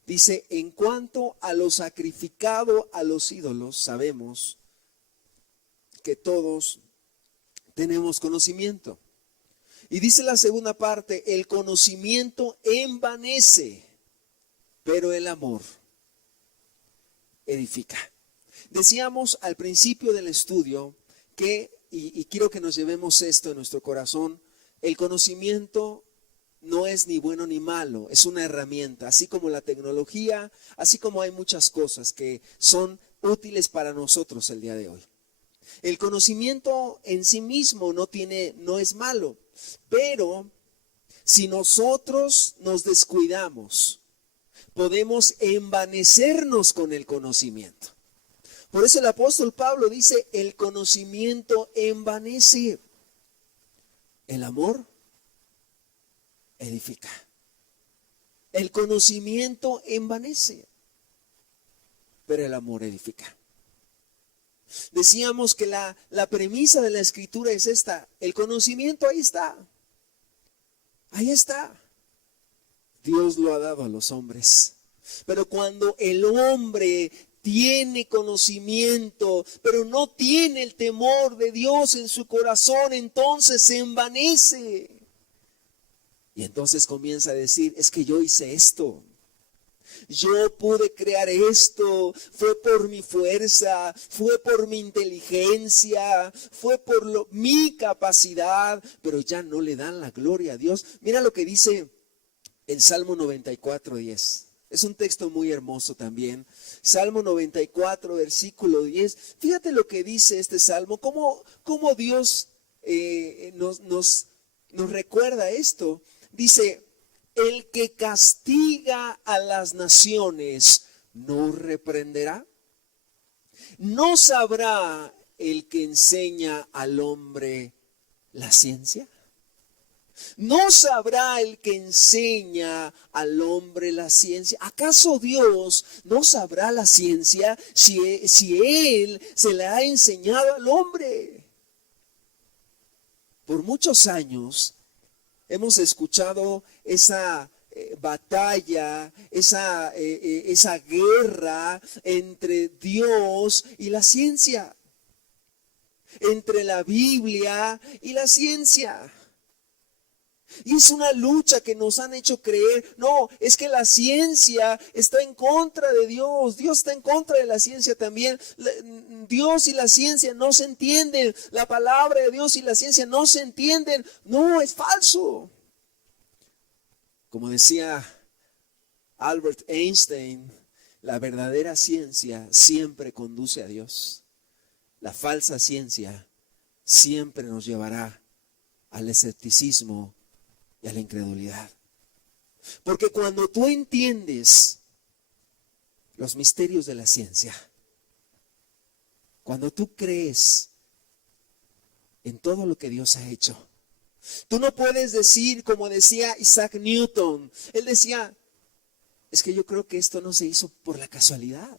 dice, en cuanto a lo sacrificado a los ídolos, sabemos que todos tenemos conocimiento. Y dice la segunda parte, el conocimiento envanece, pero el amor edifica. Decíamos al principio del estudio que, y quiero que nos llevemos esto en nuestro corazón, el conocimiento no es ni bueno ni malo, es una herramienta, así como la tecnología, así como hay muchas cosas que son útiles para nosotros el día de hoy. El conocimiento en sí mismo no es malo, pero si nosotros nos descuidamos, podemos envanecernos con el conocimiento. Por eso el apóstol Pablo dice, el conocimiento envanece, el amor edifica. El conocimiento envanece, pero el amor edifica. Decíamos que la premisa de la Escritura es esta, el conocimiento ahí está. Ahí está. Dios lo ha dado a los hombres. Pero cuando el hombre tiene conocimiento, pero no tiene el temor de Dios en su corazón, entonces se envanece. Y entonces comienza a decir, es que yo hice esto. Yo pude crear esto, fue por mi fuerza, fue por mi inteligencia, fue por mi capacidad, pero ya no le dan la gloria a Dios. Mira lo que dice el Salmo 94:10. Es un texto muy hermoso también. Salmo 94, versículo 10. Fíjate lo que dice este salmo, cómo Dios nos recuerda esto. Dice, el que castiga a las naciones no reprenderá. ¿No sabrá el que enseña al hombre la ciencia? ¿No sabrá el que enseña al hombre la ciencia? ¿Acaso Dios no sabrá la ciencia si Él se la ha enseñado al hombre? Por muchos años hemos escuchado esa batalla, esa guerra entre Dios y la ciencia, entre la Biblia y la ciencia. Y es una lucha que nos han hecho creer, no, es que la ciencia está en contra de Dios, Dios está en contra de la ciencia también. Dios y la ciencia no se entienden, la palabra de Dios y la ciencia no se entienden. No, es falso. Como decía Albert Einstein, la verdadera ciencia siempre conduce a Dios. La falsa ciencia siempre nos llevará al escepticismo y a la incredulidad. Porque cuando tú entiendes los misterios de la ciencia, cuando tú crees en todo lo que Dios ha hecho, tú no puedes decir como decía Isaac Newton. Él decía, es que yo creo que esto no se hizo por la casualidad.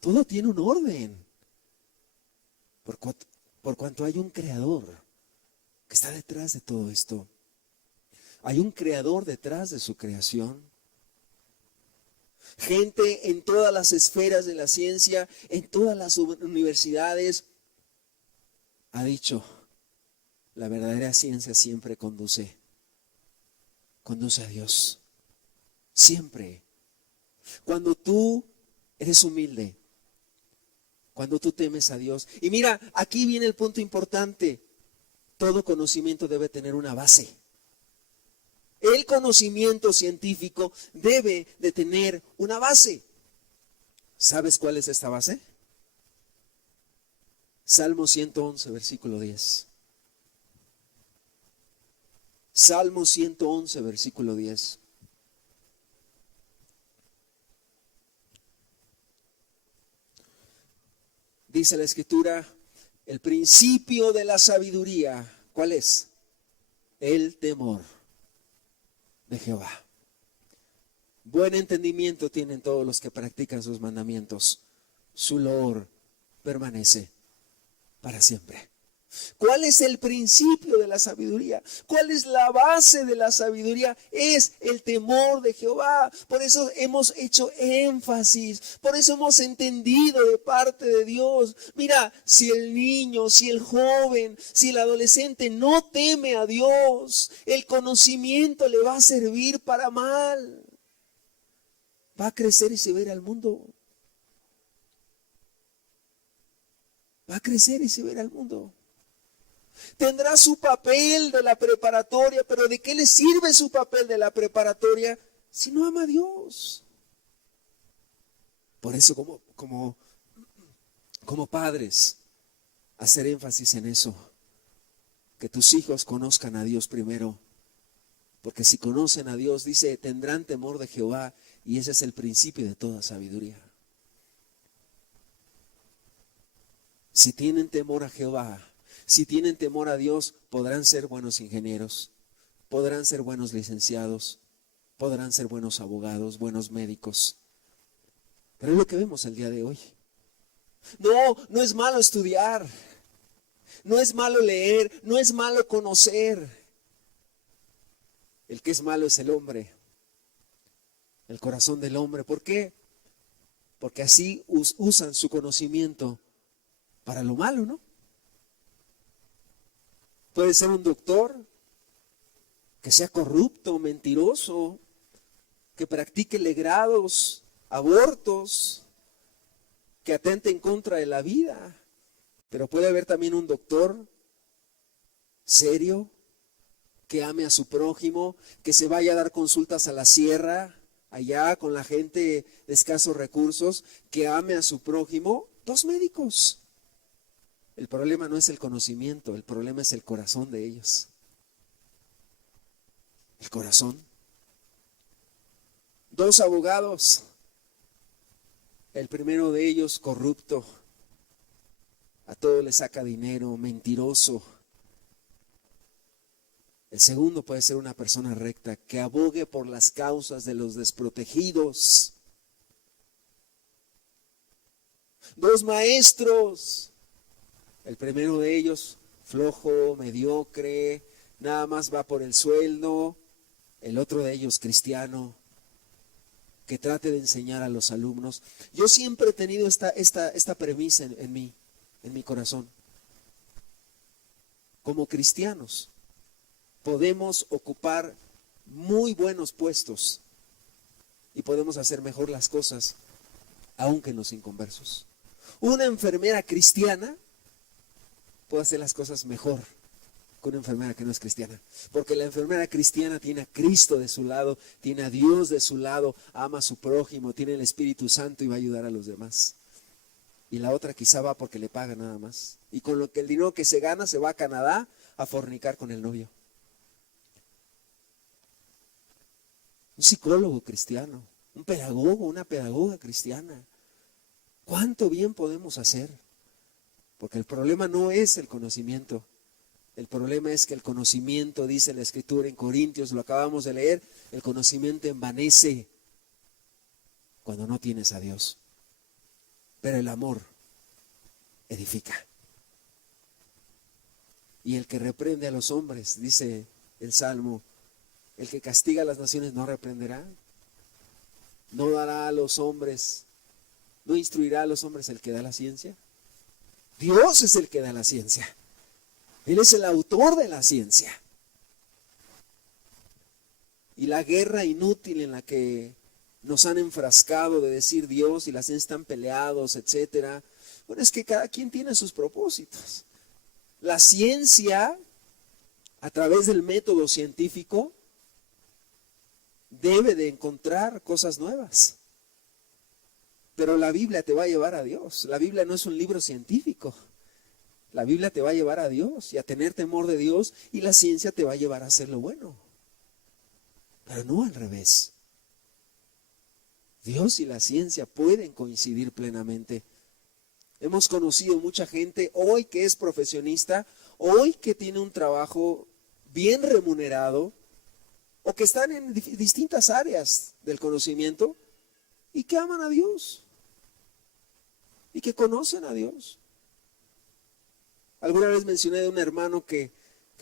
Todo tiene un orden. Por cuanto hay un creador que está detrás de todo esto. Hay un creador detrás de su creación. Gente en todas las esferas de la ciencia, en todas las universidades, ha dicho, la verdadera ciencia siempre conduce a Dios. Siempre. Cuando tú eres humilde, cuando tú temes a Dios. Y mira, aquí viene el punto importante. Todo conocimiento debe tener una base. El conocimiento científico debe de tener una base. ¿Sabes cuál es esta base? Salmo 111, versículo 10. Salmo 111, versículo 10. Dice la Escritura, el principio de la sabiduría, ¿cuál es? El temor de Jehová. Buen entendimiento tienen todos los que practican sus mandamientos. Su loor permanece para siempre. ¿Cuál es el principio de la sabiduría? ¿Cuál es la base de la sabiduría? Es el temor de Jehová. Por eso hemos hecho énfasis, por eso hemos entendido de parte de Dios. Mira, si el niño, si el joven, si el adolescente no teme a Dios, el conocimiento le va a servir para mal. Va a crecer y se va a ir al mundo. Va a crecer y se va a ir al mundo. Tendrá su papel de la preparatoria, pero ¿de qué le sirve su papel de la preparatoria si no ama a Dios? Por eso como padres, hacer énfasis en eso, que tus hijos conozcan a Dios primero, porque si conocen a Dios, dice, tendrán temor de Jehová, y ese es el principio de toda sabiduría. Si tienen temor a Jehová, si tienen temor a Dios, podrán ser buenos ingenieros, podrán ser buenos licenciados, podrán ser buenos abogados, buenos médicos. Pero es lo que vemos el día de hoy. No es malo estudiar, no es malo leer, no es malo conocer. El que es malo es el hombre, el corazón del hombre. ¿Por qué? Porque así usan su conocimiento para lo malo, ¿no? Puede ser un doctor, que sea corrupto, mentiroso, que practique legrados, abortos, que atente en contra de la vida. Pero puede haber también un doctor serio, que ame a su prójimo, que se vaya a dar consultas a la sierra, allá con la gente de escasos recursos, que ame a su prójimo. 2 médicos. El problema no es el conocimiento, el problema es el corazón de ellos. El corazón. 2 abogados. El primero de ellos corrupto, a todo le saca dinero, mentiroso. El segundo puede ser una persona recta, que abogue por las causas de los desprotegidos. 2 maestros. El primero de ellos, flojo, mediocre, nada más va por el sueldo. El otro de ellos, cristiano, que trate de enseñar a los alumnos. Yo siempre he tenido esta premisa en mi corazón. Como cristianos, podemos ocupar muy buenos puestos y podemos hacer mejor las cosas, aunque en los inconversos. Una enfermera cristiana puede hacer las cosas mejor que una enfermera que no es cristiana, porque la enfermera cristiana tiene a Cristo de su lado, tiene a Dios de su lado, ama a su prójimo, tiene el Espíritu Santo y va a ayudar a los demás. Y la otra quizá va porque le paga nada más, y con lo que el dinero que se gana se va a Canadá a fornicar con el novio. Un psicólogo cristiano, un pedagogo, una pedagoga cristiana. ¿Cuánto bien podemos hacer? Porque el problema no es el conocimiento. El problema es que el conocimiento, dice la Escritura en Corintios, lo acabamos de leer, el conocimiento envanece cuando no tienes a Dios. Pero el amor edifica. Y el que reprende a los hombres, dice el Salmo, el que castiga a las naciones no reprenderá, no dará a los hombres, no instruirá a los hombres el que da la ciencia. Dios es el que da la ciencia. Él es el autor de la ciencia. Y la guerra inútil en la que nos han enfrascado de decir Dios y la ciencia están peleados, etcétera. Bueno, es que cada quien tiene sus propósitos. La ciencia, a través del método científico, debe de encontrar cosas nuevas. Pero la Biblia te va a llevar a Dios. La Biblia no es un libro científico. La Biblia te va a llevar a Dios y a tener temor de Dios, y la ciencia te va a llevar a hacer lo bueno. Pero no al revés. Dios y la ciencia pueden coincidir plenamente. Hemos conocido mucha gente hoy que es profesionista, hoy que tiene un trabajo bien remunerado, o que están en distintas áreas del conocimiento y que aman a Dios y que conocen a Dios. Alguna vez mencioné de un hermano que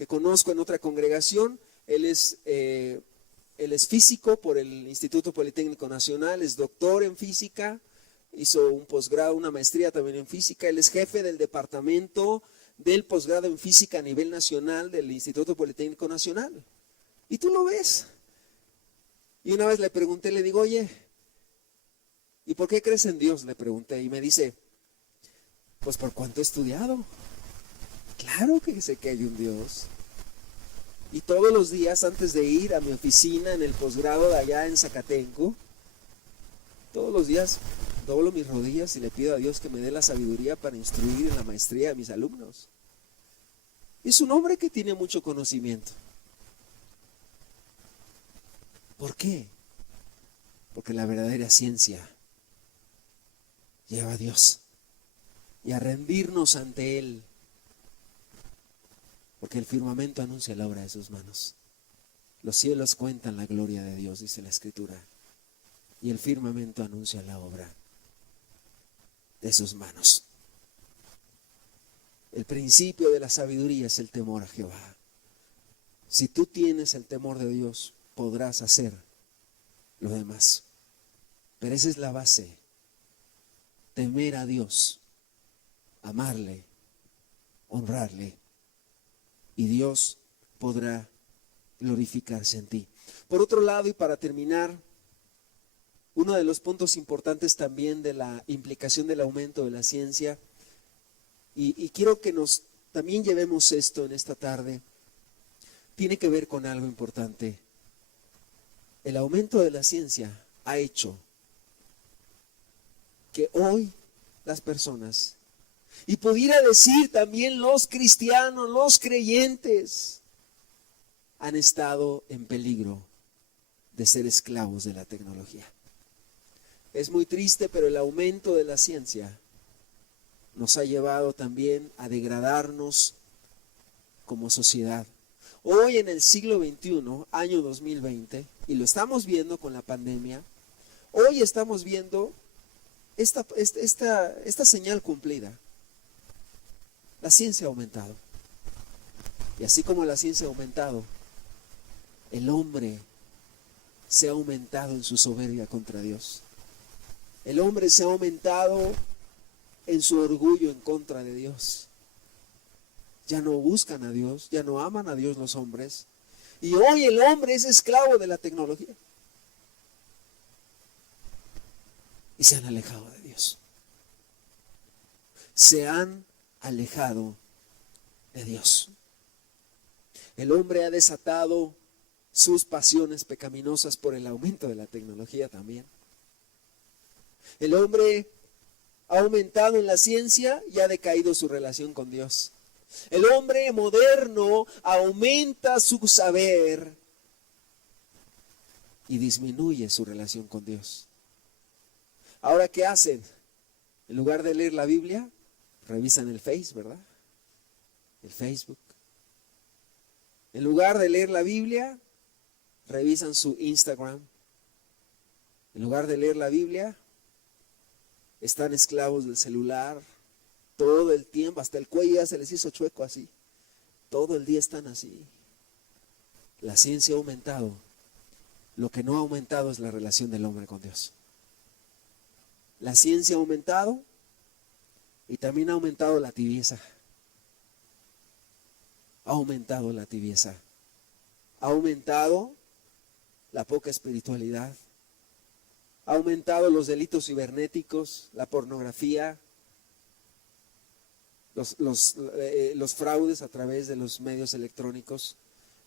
conozco en otra congregación. Él es físico por el Instituto Politécnico Nacional, es doctor en física, hizo un posgrado, una maestría también en física. Él es jefe del departamento del posgrado en física a nivel nacional del Instituto Politécnico Nacional. Y tú lo ves. Y una vez le pregunté, le digo, oye, ¿y por qué crees en Dios? Le pregunté, y me dice, pues por cuánto he estudiado. Claro que sé que hay un Dios. Y todos los días antes de ir a mi oficina en el posgrado de allá en Zacatenco, todos los días doblo mis rodillas y le pido a Dios que me dé la sabiduría para instruir en la maestría a mis alumnos. Es un hombre que tiene mucho conocimiento. ¿Por qué? Porque la verdadera ciencia lleva a Dios y a rendirnos ante Él. Porque el firmamento anuncia la obra de sus manos. Los cielos cuentan la gloria de Dios, dice la Escritura. Y el firmamento anuncia la obra de sus manos. El principio de la sabiduría es el temor a Jehová. Si tú tienes el temor de Dios, podrás hacer lo demás. Pero esa es la base. Temer a Dios, amarle, honrarle. Y Dios podrá glorificarse en ti. Por otro lado, y para terminar, uno de los puntos importantes también de la implicación del aumento de la ciencia, y quiero que nos también llevemos esto en esta tarde, tiene que ver con algo importante. El aumento de la ciencia ha hecho que hoy las personas, y pudiera decir también los cristianos, los creyentes, han estado en peligro de ser esclavos de la tecnología. Es muy triste, pero el aumento de la ciencia nos ha llevado también a degradarnos como sociedad. Hoy en el siglo XXI, año 2020, y lo estamos viendo con la pandemia, hoy estamos viendo esta señal cumplida. La ciencia ha aumentado. Y así como la ciencia ha aumentado, el hombre se ha aumentado en su soberbia contra Dios. El hombre se ha aumentado en su orgullo en contra de Dios. Ya no buscan a Dios, ya no aman a Dios los hombres. Y hoy el hombre es esclavo de la tecnología. Y se han alejado de Dios. Se han alejado de Dios. El hombre ha desatado sus pasiones pecaminosas por el aumento de la tecnología también. El hombre ha aumentado en la ciencia y ha decaído su relación con Dios. El hombre moderno aumenta su saber y disminuye su relación con Dios. Ahora, ¿qué hacen? En lugar de leer la Biblia, revisan el Face, ¿verdad? El Facebook. En lugar de leer la Biblia, revisan su Instagram. En lugar de leer la Biblia, están esclavos del celular todo el tiempo, hasta el cuello ya se les hizo chueco así. Todo el día están así. La ciencia ha aumentado. Lo que no ha aumentado es la relación del hombre con Dios. La ciencia ha aumentado y también ha aumentado la tibieza. Ha aumentado la tibieza. Ha aumentado la poca espiritualidad. Ha aumentado los delitos cibernéticos, la pornografía, los fraudes a través de los medios electrónicos.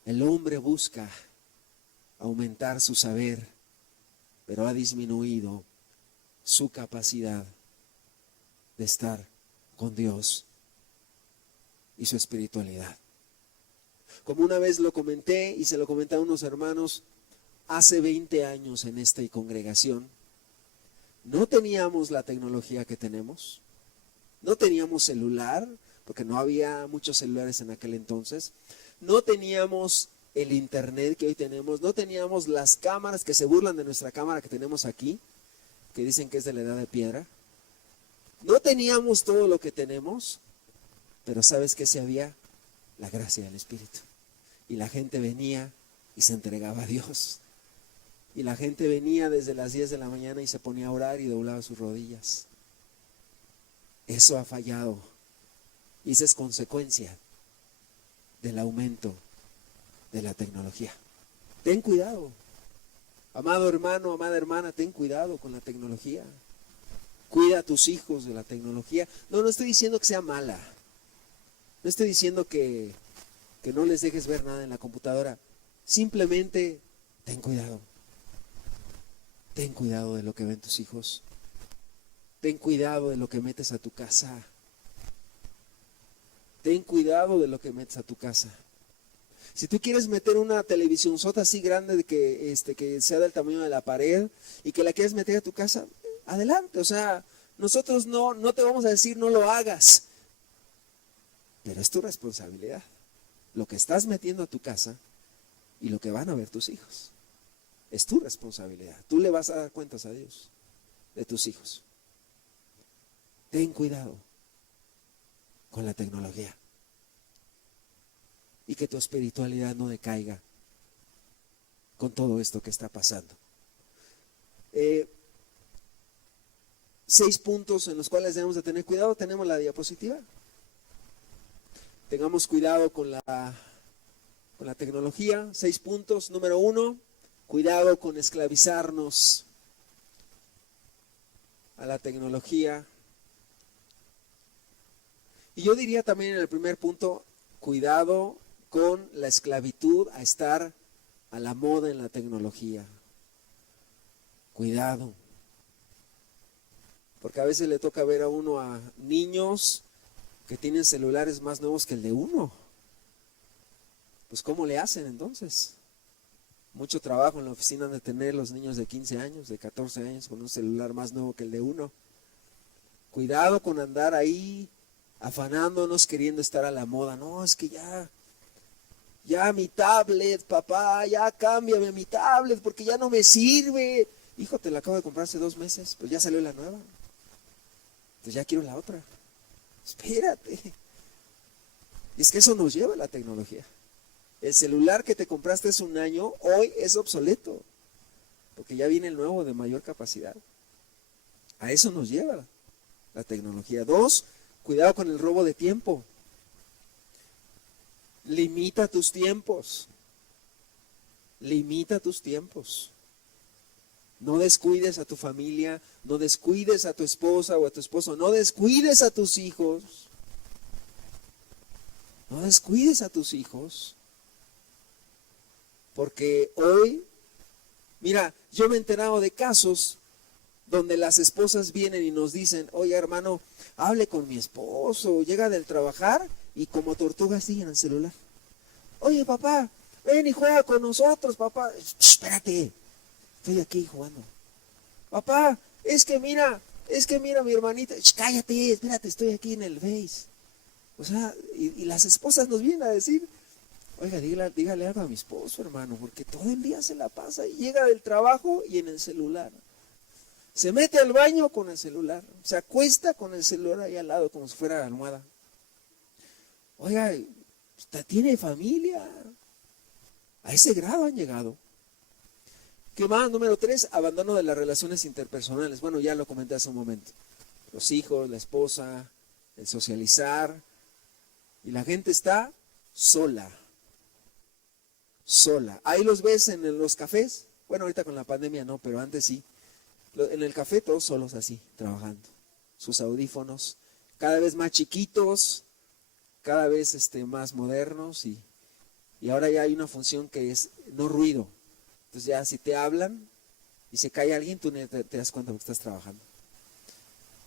El hombre busca aumentar su saber, pero ha disminuido su capacidad de estar con Dios y su espiritualidad. Como una vez lo comenté y se lo comenté a unos hermanos, hace 20 años en esta congregación no teníamos la tecnología que tenemos, no teníamos celular, porque no había muchos celulares en aquel entonces, no teníamos el internet que hoy tenemos, no teníamos las cámaras que se burlan de nuestra cámara que tenemos aquí, que dicen que es de la edad de piedra, no teníamos todo lo que tenemos, pero ¿sabes qué? Sí había la gracia del Espíritu. Y la gente venía y se entregaba a Dios. Y la gente venía desde las 10 de la mañana y se ponía a orar y doblaba sus rodillas. Eso ha fallado. Y esa es consecuencia del aumento de la tecnología. Ten cuidado. Amado hermano, amada hermana, ten cuidado con la tecnología. Cuida a tus hijos de la tecnología. No estoy diciendo que sea mala. No estoy diciendo que no les dejes ver nada en la computadora. Simplemente ten cuidado. Ten cuidado de lo que ven tus hijos. Ten cuidado de lo que metes a tu casa. Ten cuidado de lo que metes a tu casa. Si tú quieres meter una televisión sota así grande de que sea del tamaño de la pared y que la quieres meter a tu casa, adelante. O sea, nosotros no te vamos a decir no lo hagas. Pero es tu responsabilidad. Lo que estás metiendo a tu casa y lo que van a ver tus hijos. Es tu responsabilidad. Tú le vas a dar cuentas a Dios de tus hijos. Ten cuidado con la tecnología. Y que tu espiritualidad no decaiga con todo esto que está pasando. 6 puntos en los cuales debemos de tener cuidado. Tenemos la diapositiva. Tengamos cuidado con la con la tecnología. 6 puntos. Número 1, cuidado con esclavizarnos a la tecnología. Y yo diría también en el primer punto, cuidado con la esclavitud a estar a la moda en la tecnología. Cuidado. Porque a veces le toca ver a uno a niños que tienen celulares más nuevos que el de uno. Pues ¿cómo le hacen entonces? Mucho trabajo en la oficina de tener los niños de 15 años, de 14 años con un celular más nuevo que el de uno. Cuidado con andar ahí afanándonos queriendo estar a la moda. No, es que ya mi tablet, papá, ya cámbiame mi tablet porque ya no me sirve. Hijo, te la acabo de comprar hace 2 meses, pues ya salió la nueva. Pues ya quiero la otra. Espérate. Y es que eso nos lleva a la tecnología. El celular que te compraste hace un año, hoy es obsoleto, porque ya viene el nuevo de mayor capacidad. A eso nos lleva la tecnología. 2, cuidado con el robo de tiempo. Limita tus tiempos. Limita tus tiempos. No descuides a tu familia, no descuides a tu esposa o a tu esposo, no descuides a tus hijos. No descuides a tus hijos. Porque hoy, mira, yo me he enterado de casos donde las esposas vienen y nos dicen, oye hermano, hable con mi esposo, llega del trabajar y como tortugas siguen el celular. Oye papá, ven y juega con nosotros, papá. Espérate, estoy aquí jugando. Papá, es que mira mi hermanita. Cállate, espérate, estoy aquí en el Face. O sea, y las esposas nos vienen a decir, oiga, dígale algo a mi esposo, hermano, porque todo el día se la pasa y llega del trabajo y en el celular. Se mete al baño con el celular, se acuesta con el celular ahí al lado como si fuera almohada. Oiga, ¿usted tiene familia? A ese grado han llegado. ¿Qué más? Número 3, abandono de las relaciones interpersonales. Bueno, ya lo comenté hace un momento. Los hijos, la esposa, el socializar. Y la gente está sola. Sola. Ahí los ves en los cafés. Bueno, ahorita con la pandemia no, pero antes sí. En el café todos solos así, trabajando. Sus audífonos, cada vez más chiquitos, cada vez más modernos. Y ahora ya hay una función que es no ruido. Entonces ya si te hablan y se cae alguien, tú te das cuenta que estás trabajando.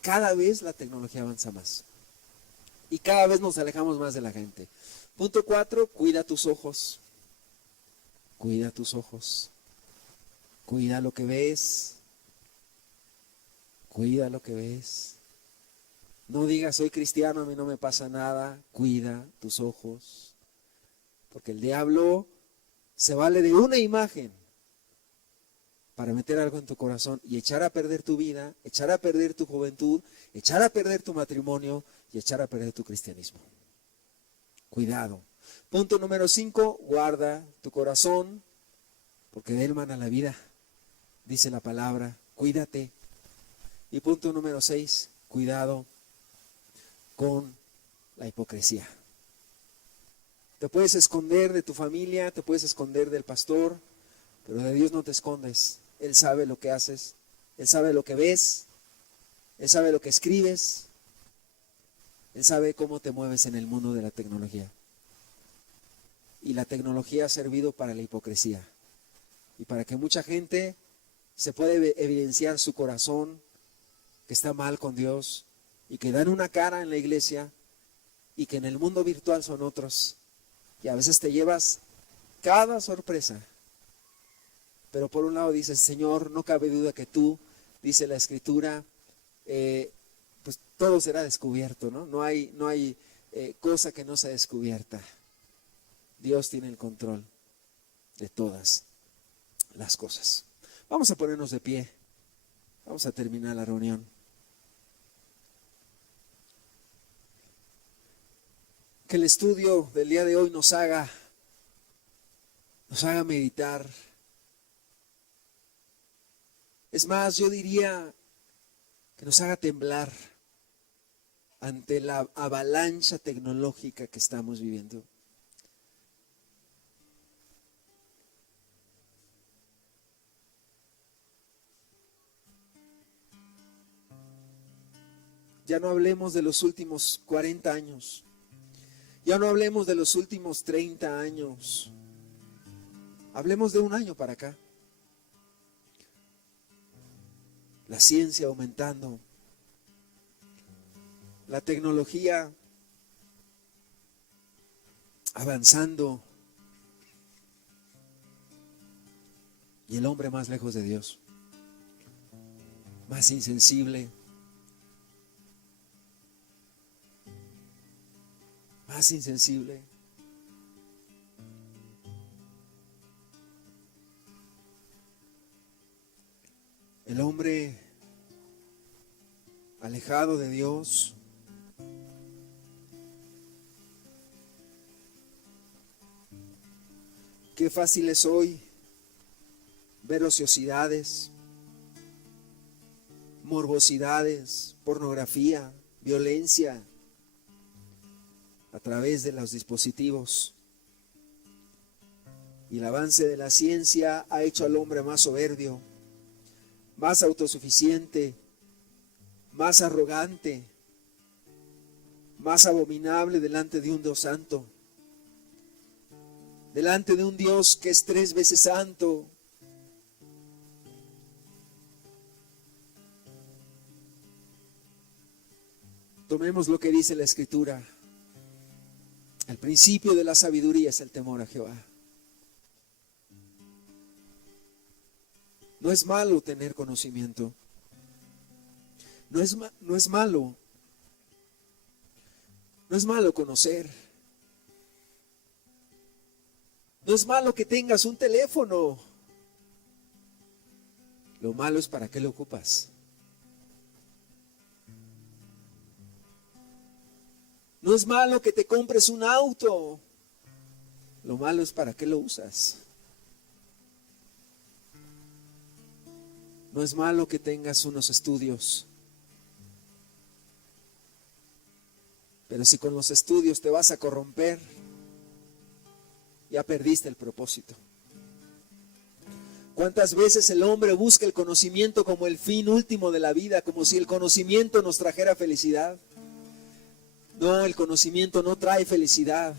Cada vez la tecnología avanza más. Y cada vez nos alejamos más de la gente. Punto 4, cuida tus ojos. Cuida tus ojos. Cuida lo que ves. Cuida lo que ves. No digas, soy cristiano, a mí no me pasa nada. Cuida tus ojos. Porque el diablo se vale de una imagen para meter algo en tu corazón y echar a perder tu vida, echar a perder tu juventud, echar a perder tu matrimonio y echar a perder tu cristianismo. Cuidado. Punto número 5, guarda tu corazón, porque de él mana la vida, dice la palabra, cuídate. Y punto número 6, cuidado con la hipocresía. Te puedes esconder de tu familia, te puedes esconder del pastor, pero de Dios no te escondes. Él sabe lo que haces, Él sabe lo que ves, Él sabe lo que escribes, Él sabe cómo te mueves en el mundo de la tecnología. Y la tecnología ha servido para la hipocresía y para que mucha gente se puede evidenciar su corazón, que está mal con Dios y que dan una cara en la iglesia y que en el mundo virtual son otros. Y a veces te llevas cada sorpresa. Pero por un lado dices, Señor, no cabe duda que tú, dice la Escritura, pues todo será descubierto, ¿no? No hay cosa que no sea descubierta. Dios tiene el control de todas las cosas. Vamos a ponernos de pie. Vamos a terminar la reunión. Que el estudio del día de hoy nos haga meditar. Es más, yo diría que nos haga temblar ante la avalancha tecnológica que estamos viviendo. Ya no hablemos de los últimos 40 años. Ya no hablemos de los últimos 30 años. Hablemos de un año para acá. La ciencia aumentando. La tecnología avanzando. Y el hombre más lejos de Dios. Más insensible. Más insensible. El hombre alejado de Dios. Qué fácil es hoy ver ociosidades, morbosidades, pornografía, violencia a través de los dispositivos. Y el avance de la ciencia ha hecho al hombre más soberbio, más autosuficiente, más arrogante, más abominable delante de un Dios santo, delante de un Dios que es 3 veces santo. Tomemos lo que dice la Escritura. El principio de la sabiduría es el temor a Jehová. No es malo tener conocimiento. No es malo. No es malo conocer. No es malo que tengas un teléfono. Lo malo es para qué lo ocupas. No es malo que te compres un auto. Lo malo es para qué lo usas. No es malo que tengas unos estudios. Pero si con los estudios te vas a corromper, ya perdiste el propósito. ¿Cuántas veces el hombre busca el conocimiento como el fin último de la vida, como si el conocimiento nos trajera felicidad? No, el conocimiento no trae felicidad.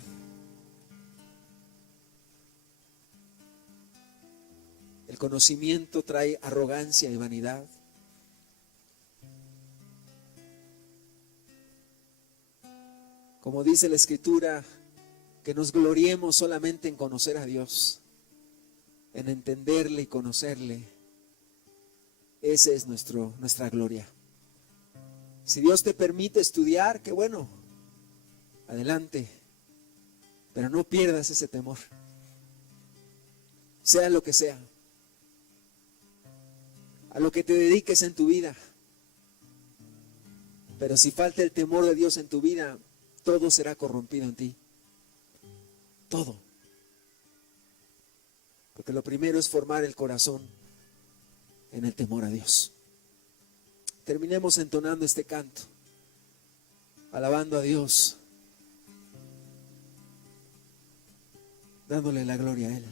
El conocimiento trae arrogancia y vanidad. Como dice la Escritura, que nos gloriemos solamente en conocer a Dios, en entenderle y conocerle. Esa es nuestra gloria. Si Dios te permite estudiar, qué bueno, adelante, pero no pierdas ese temor, sea lo que sea, a lo que te dediques en tu vida. Pero si falta el temor de Dios en tu vida, todo será corrompido en ti. Todo. Porque lo primero es formar el corazón en el temor a Dios. Terminemos entonando este canto, alabando a Dios, dándole la gloria a Él.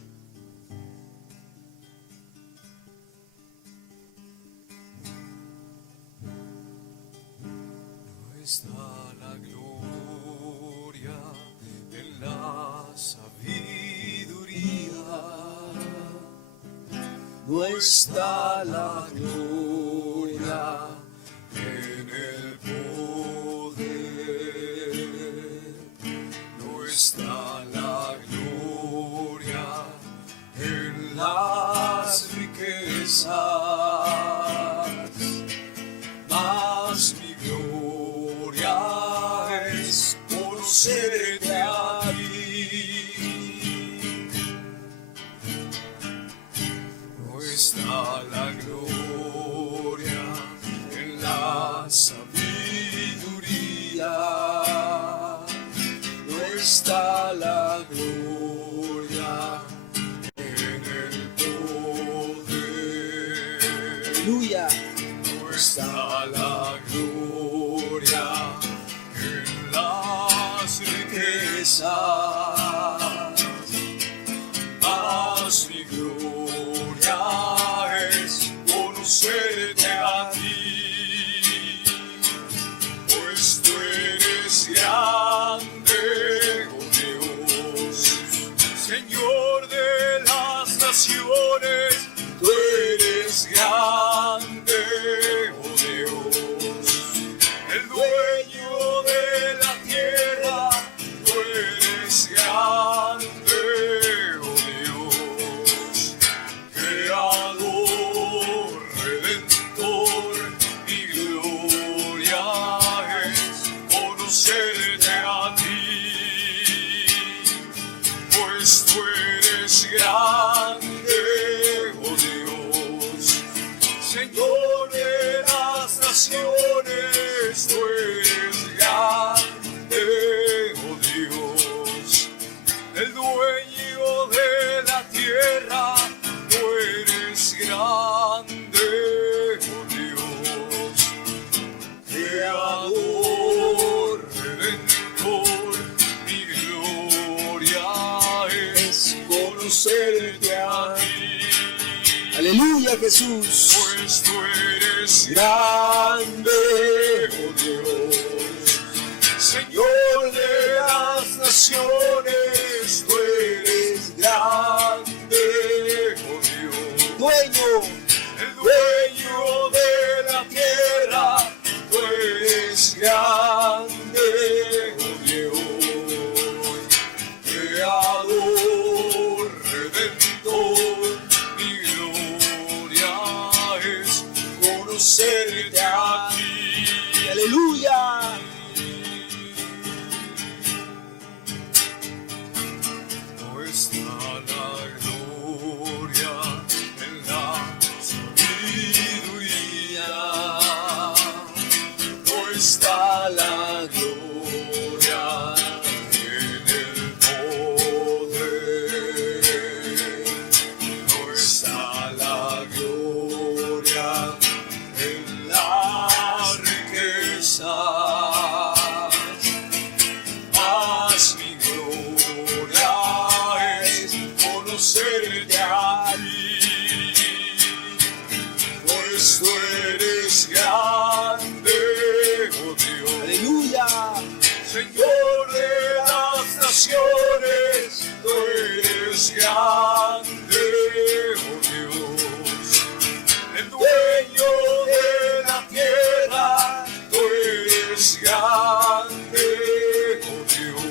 No está la gloria en la sabiduría, no está la gloria en el poder, no está la gloria en las riquezas, mas mi gloria es conocerte a ti. No está la gloria en la sabiduría, no está la gloria en el poder. Aleluya. No está la gloria en las riquezas, mas mi gloria es conocerte a ti. naciones, tú eres grande, oh Dios. El dueño de la tierra, tú eres grande, oh Dios. Creador, Redentor, mi gloria es conocerte a ti, pues tú eres grande, oh Dios. Señor de las naciones, tú eres grande, oh Dios. El dueño de la tierra, tú eres grande, oh Dios. Creador, Redentor, mi gloria es conocerte a ti. Aleluya, Jesús. Pues tú eres Grande, oh Dios, Señor de las naciones, tú eres grande, oh Dios. dueño, El dueño de la tierra, tú eres grande, oh Dios. Creador, Redentor, mi gloria es conocerte a ti. aleluya. No está la gloria en la sabiduría, no está la gloria en el poder, no está la gloria en la riqueza. Mas mi gloria es conocerte a ti, pues tú eres grande, oh Dios. Aleluya. Señor de las naciones, tú eres grande, oh Dios. El dueño de la tierra, tú eres grande, oh Dios.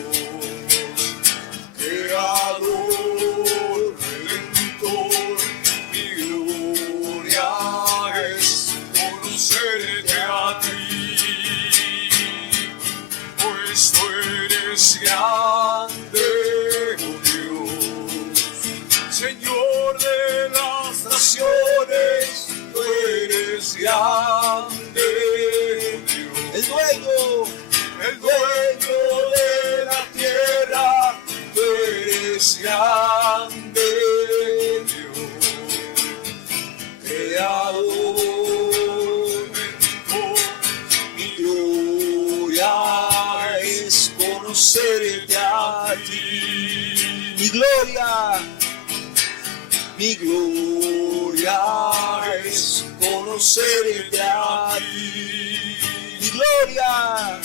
Creador, Redentor, mi gloria es conocerte a ti, pues tú eres grande, oh Dios. Señor de las naciones, tú eres grande, oh Dios. El dueño, El dueño de la tierra, tú eres grande, Dios. Creador, Redentor, mi gloria es conocerte a ti. mi gloria, Mi gloria es conocerte a ti. mi gloria,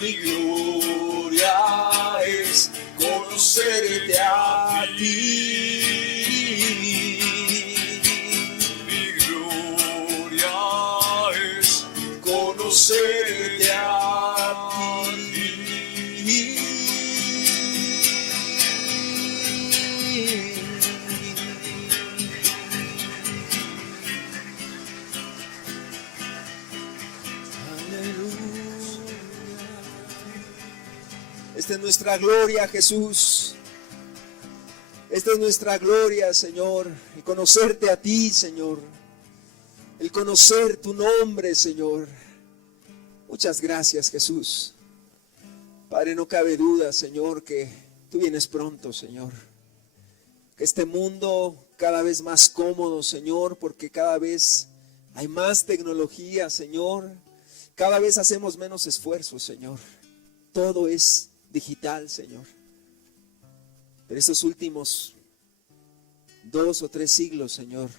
Mi gloria es conocerte a ti. Mi gloria es conocerte a esta es nuestra gloria, Jesús. Esta es nuestra gloria, Señor. El conocerte a ti, Señor. El conocer tu nombre, Señor. Muchas gracias, Jesús. Padre, no cabe duda, Señor, que tú vienes pronto, Señor. Que este mundo cada vez más cómodo, Señor, porque cada vez hay más tecnología, Señor. Cada vez hacemos menos esfuerzo, Señor. Todo es digital, Señor. Pero estos últimos 2 o 3 siglos, Señor,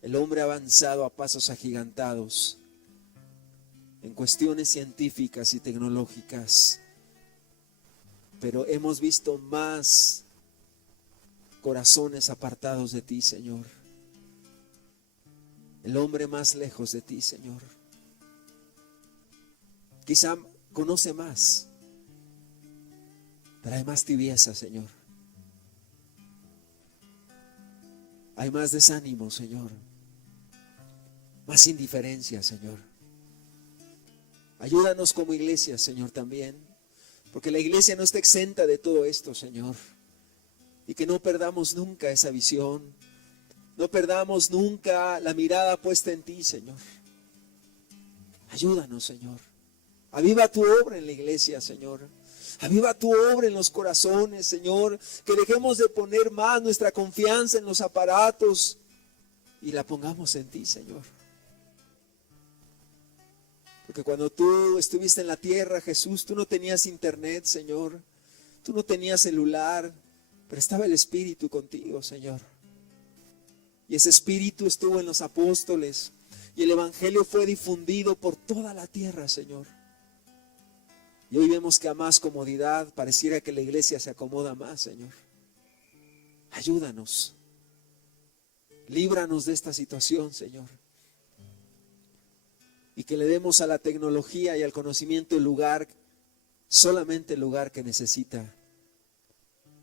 el hombre ha avanzado a pasos agigantados en cuestiones científicas y tecnológicas. Pero hemos visto más corazones apartados de ti, Señor. El hombre más lejos de ti, Señor. Quizá conoce más, pero hay más tibieza, Señor. Hay más desánimo, Señor. Más indiferencia, Señor. Ayúdanos como iglesia, Señor, también. Porque la iglesia no está exenta de todo esto, Señor. Y que no perdamos nunca esa visión. No perdamos nunca la mirada puesta en ti, Señor. Ayúdanos, Señor. Aviva tu obra en la iglesia, Señor. Aviva tu obra en los corazones, Señor. Que dejemos de poner más nuestra confianza en los aparatos y la pongamos en ti, Señor. Porque cuando tú estuviste en la tierra, Jesús, tú no tenías internet, Señor. Tú no tenías celular, pero estaba el Espíritu contigo, Señor. Y ese Espíritu estuvo en los apóstoles. Y el Evangelio fue difundido por toda la tierra, Señor. Y hoy vemos que a más comodidad pareciera que la iglesia se acomoda más, Señor. Ayúdanos. Líbranos de esta situación, Señor. Y que le demos a la tecnología y al conocimiento el lugar, solamente el lugar que necesita.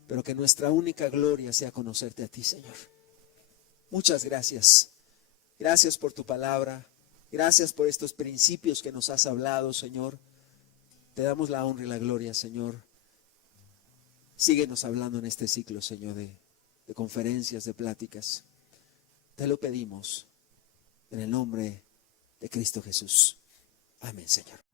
Pero que nuestra única gloria sea conocerte a ti, Señor. Muchas gracias. Gracias por tu palabra. Gracias por estos principios que nos has hablado, Señor. Te damos la honra y la gloria, Señor. Síguenos hablando en este ciclo, Señor, de conferencias, de pláticas. Te lo pedimos en el nombre de Cristo Jesús. Amén, Señor.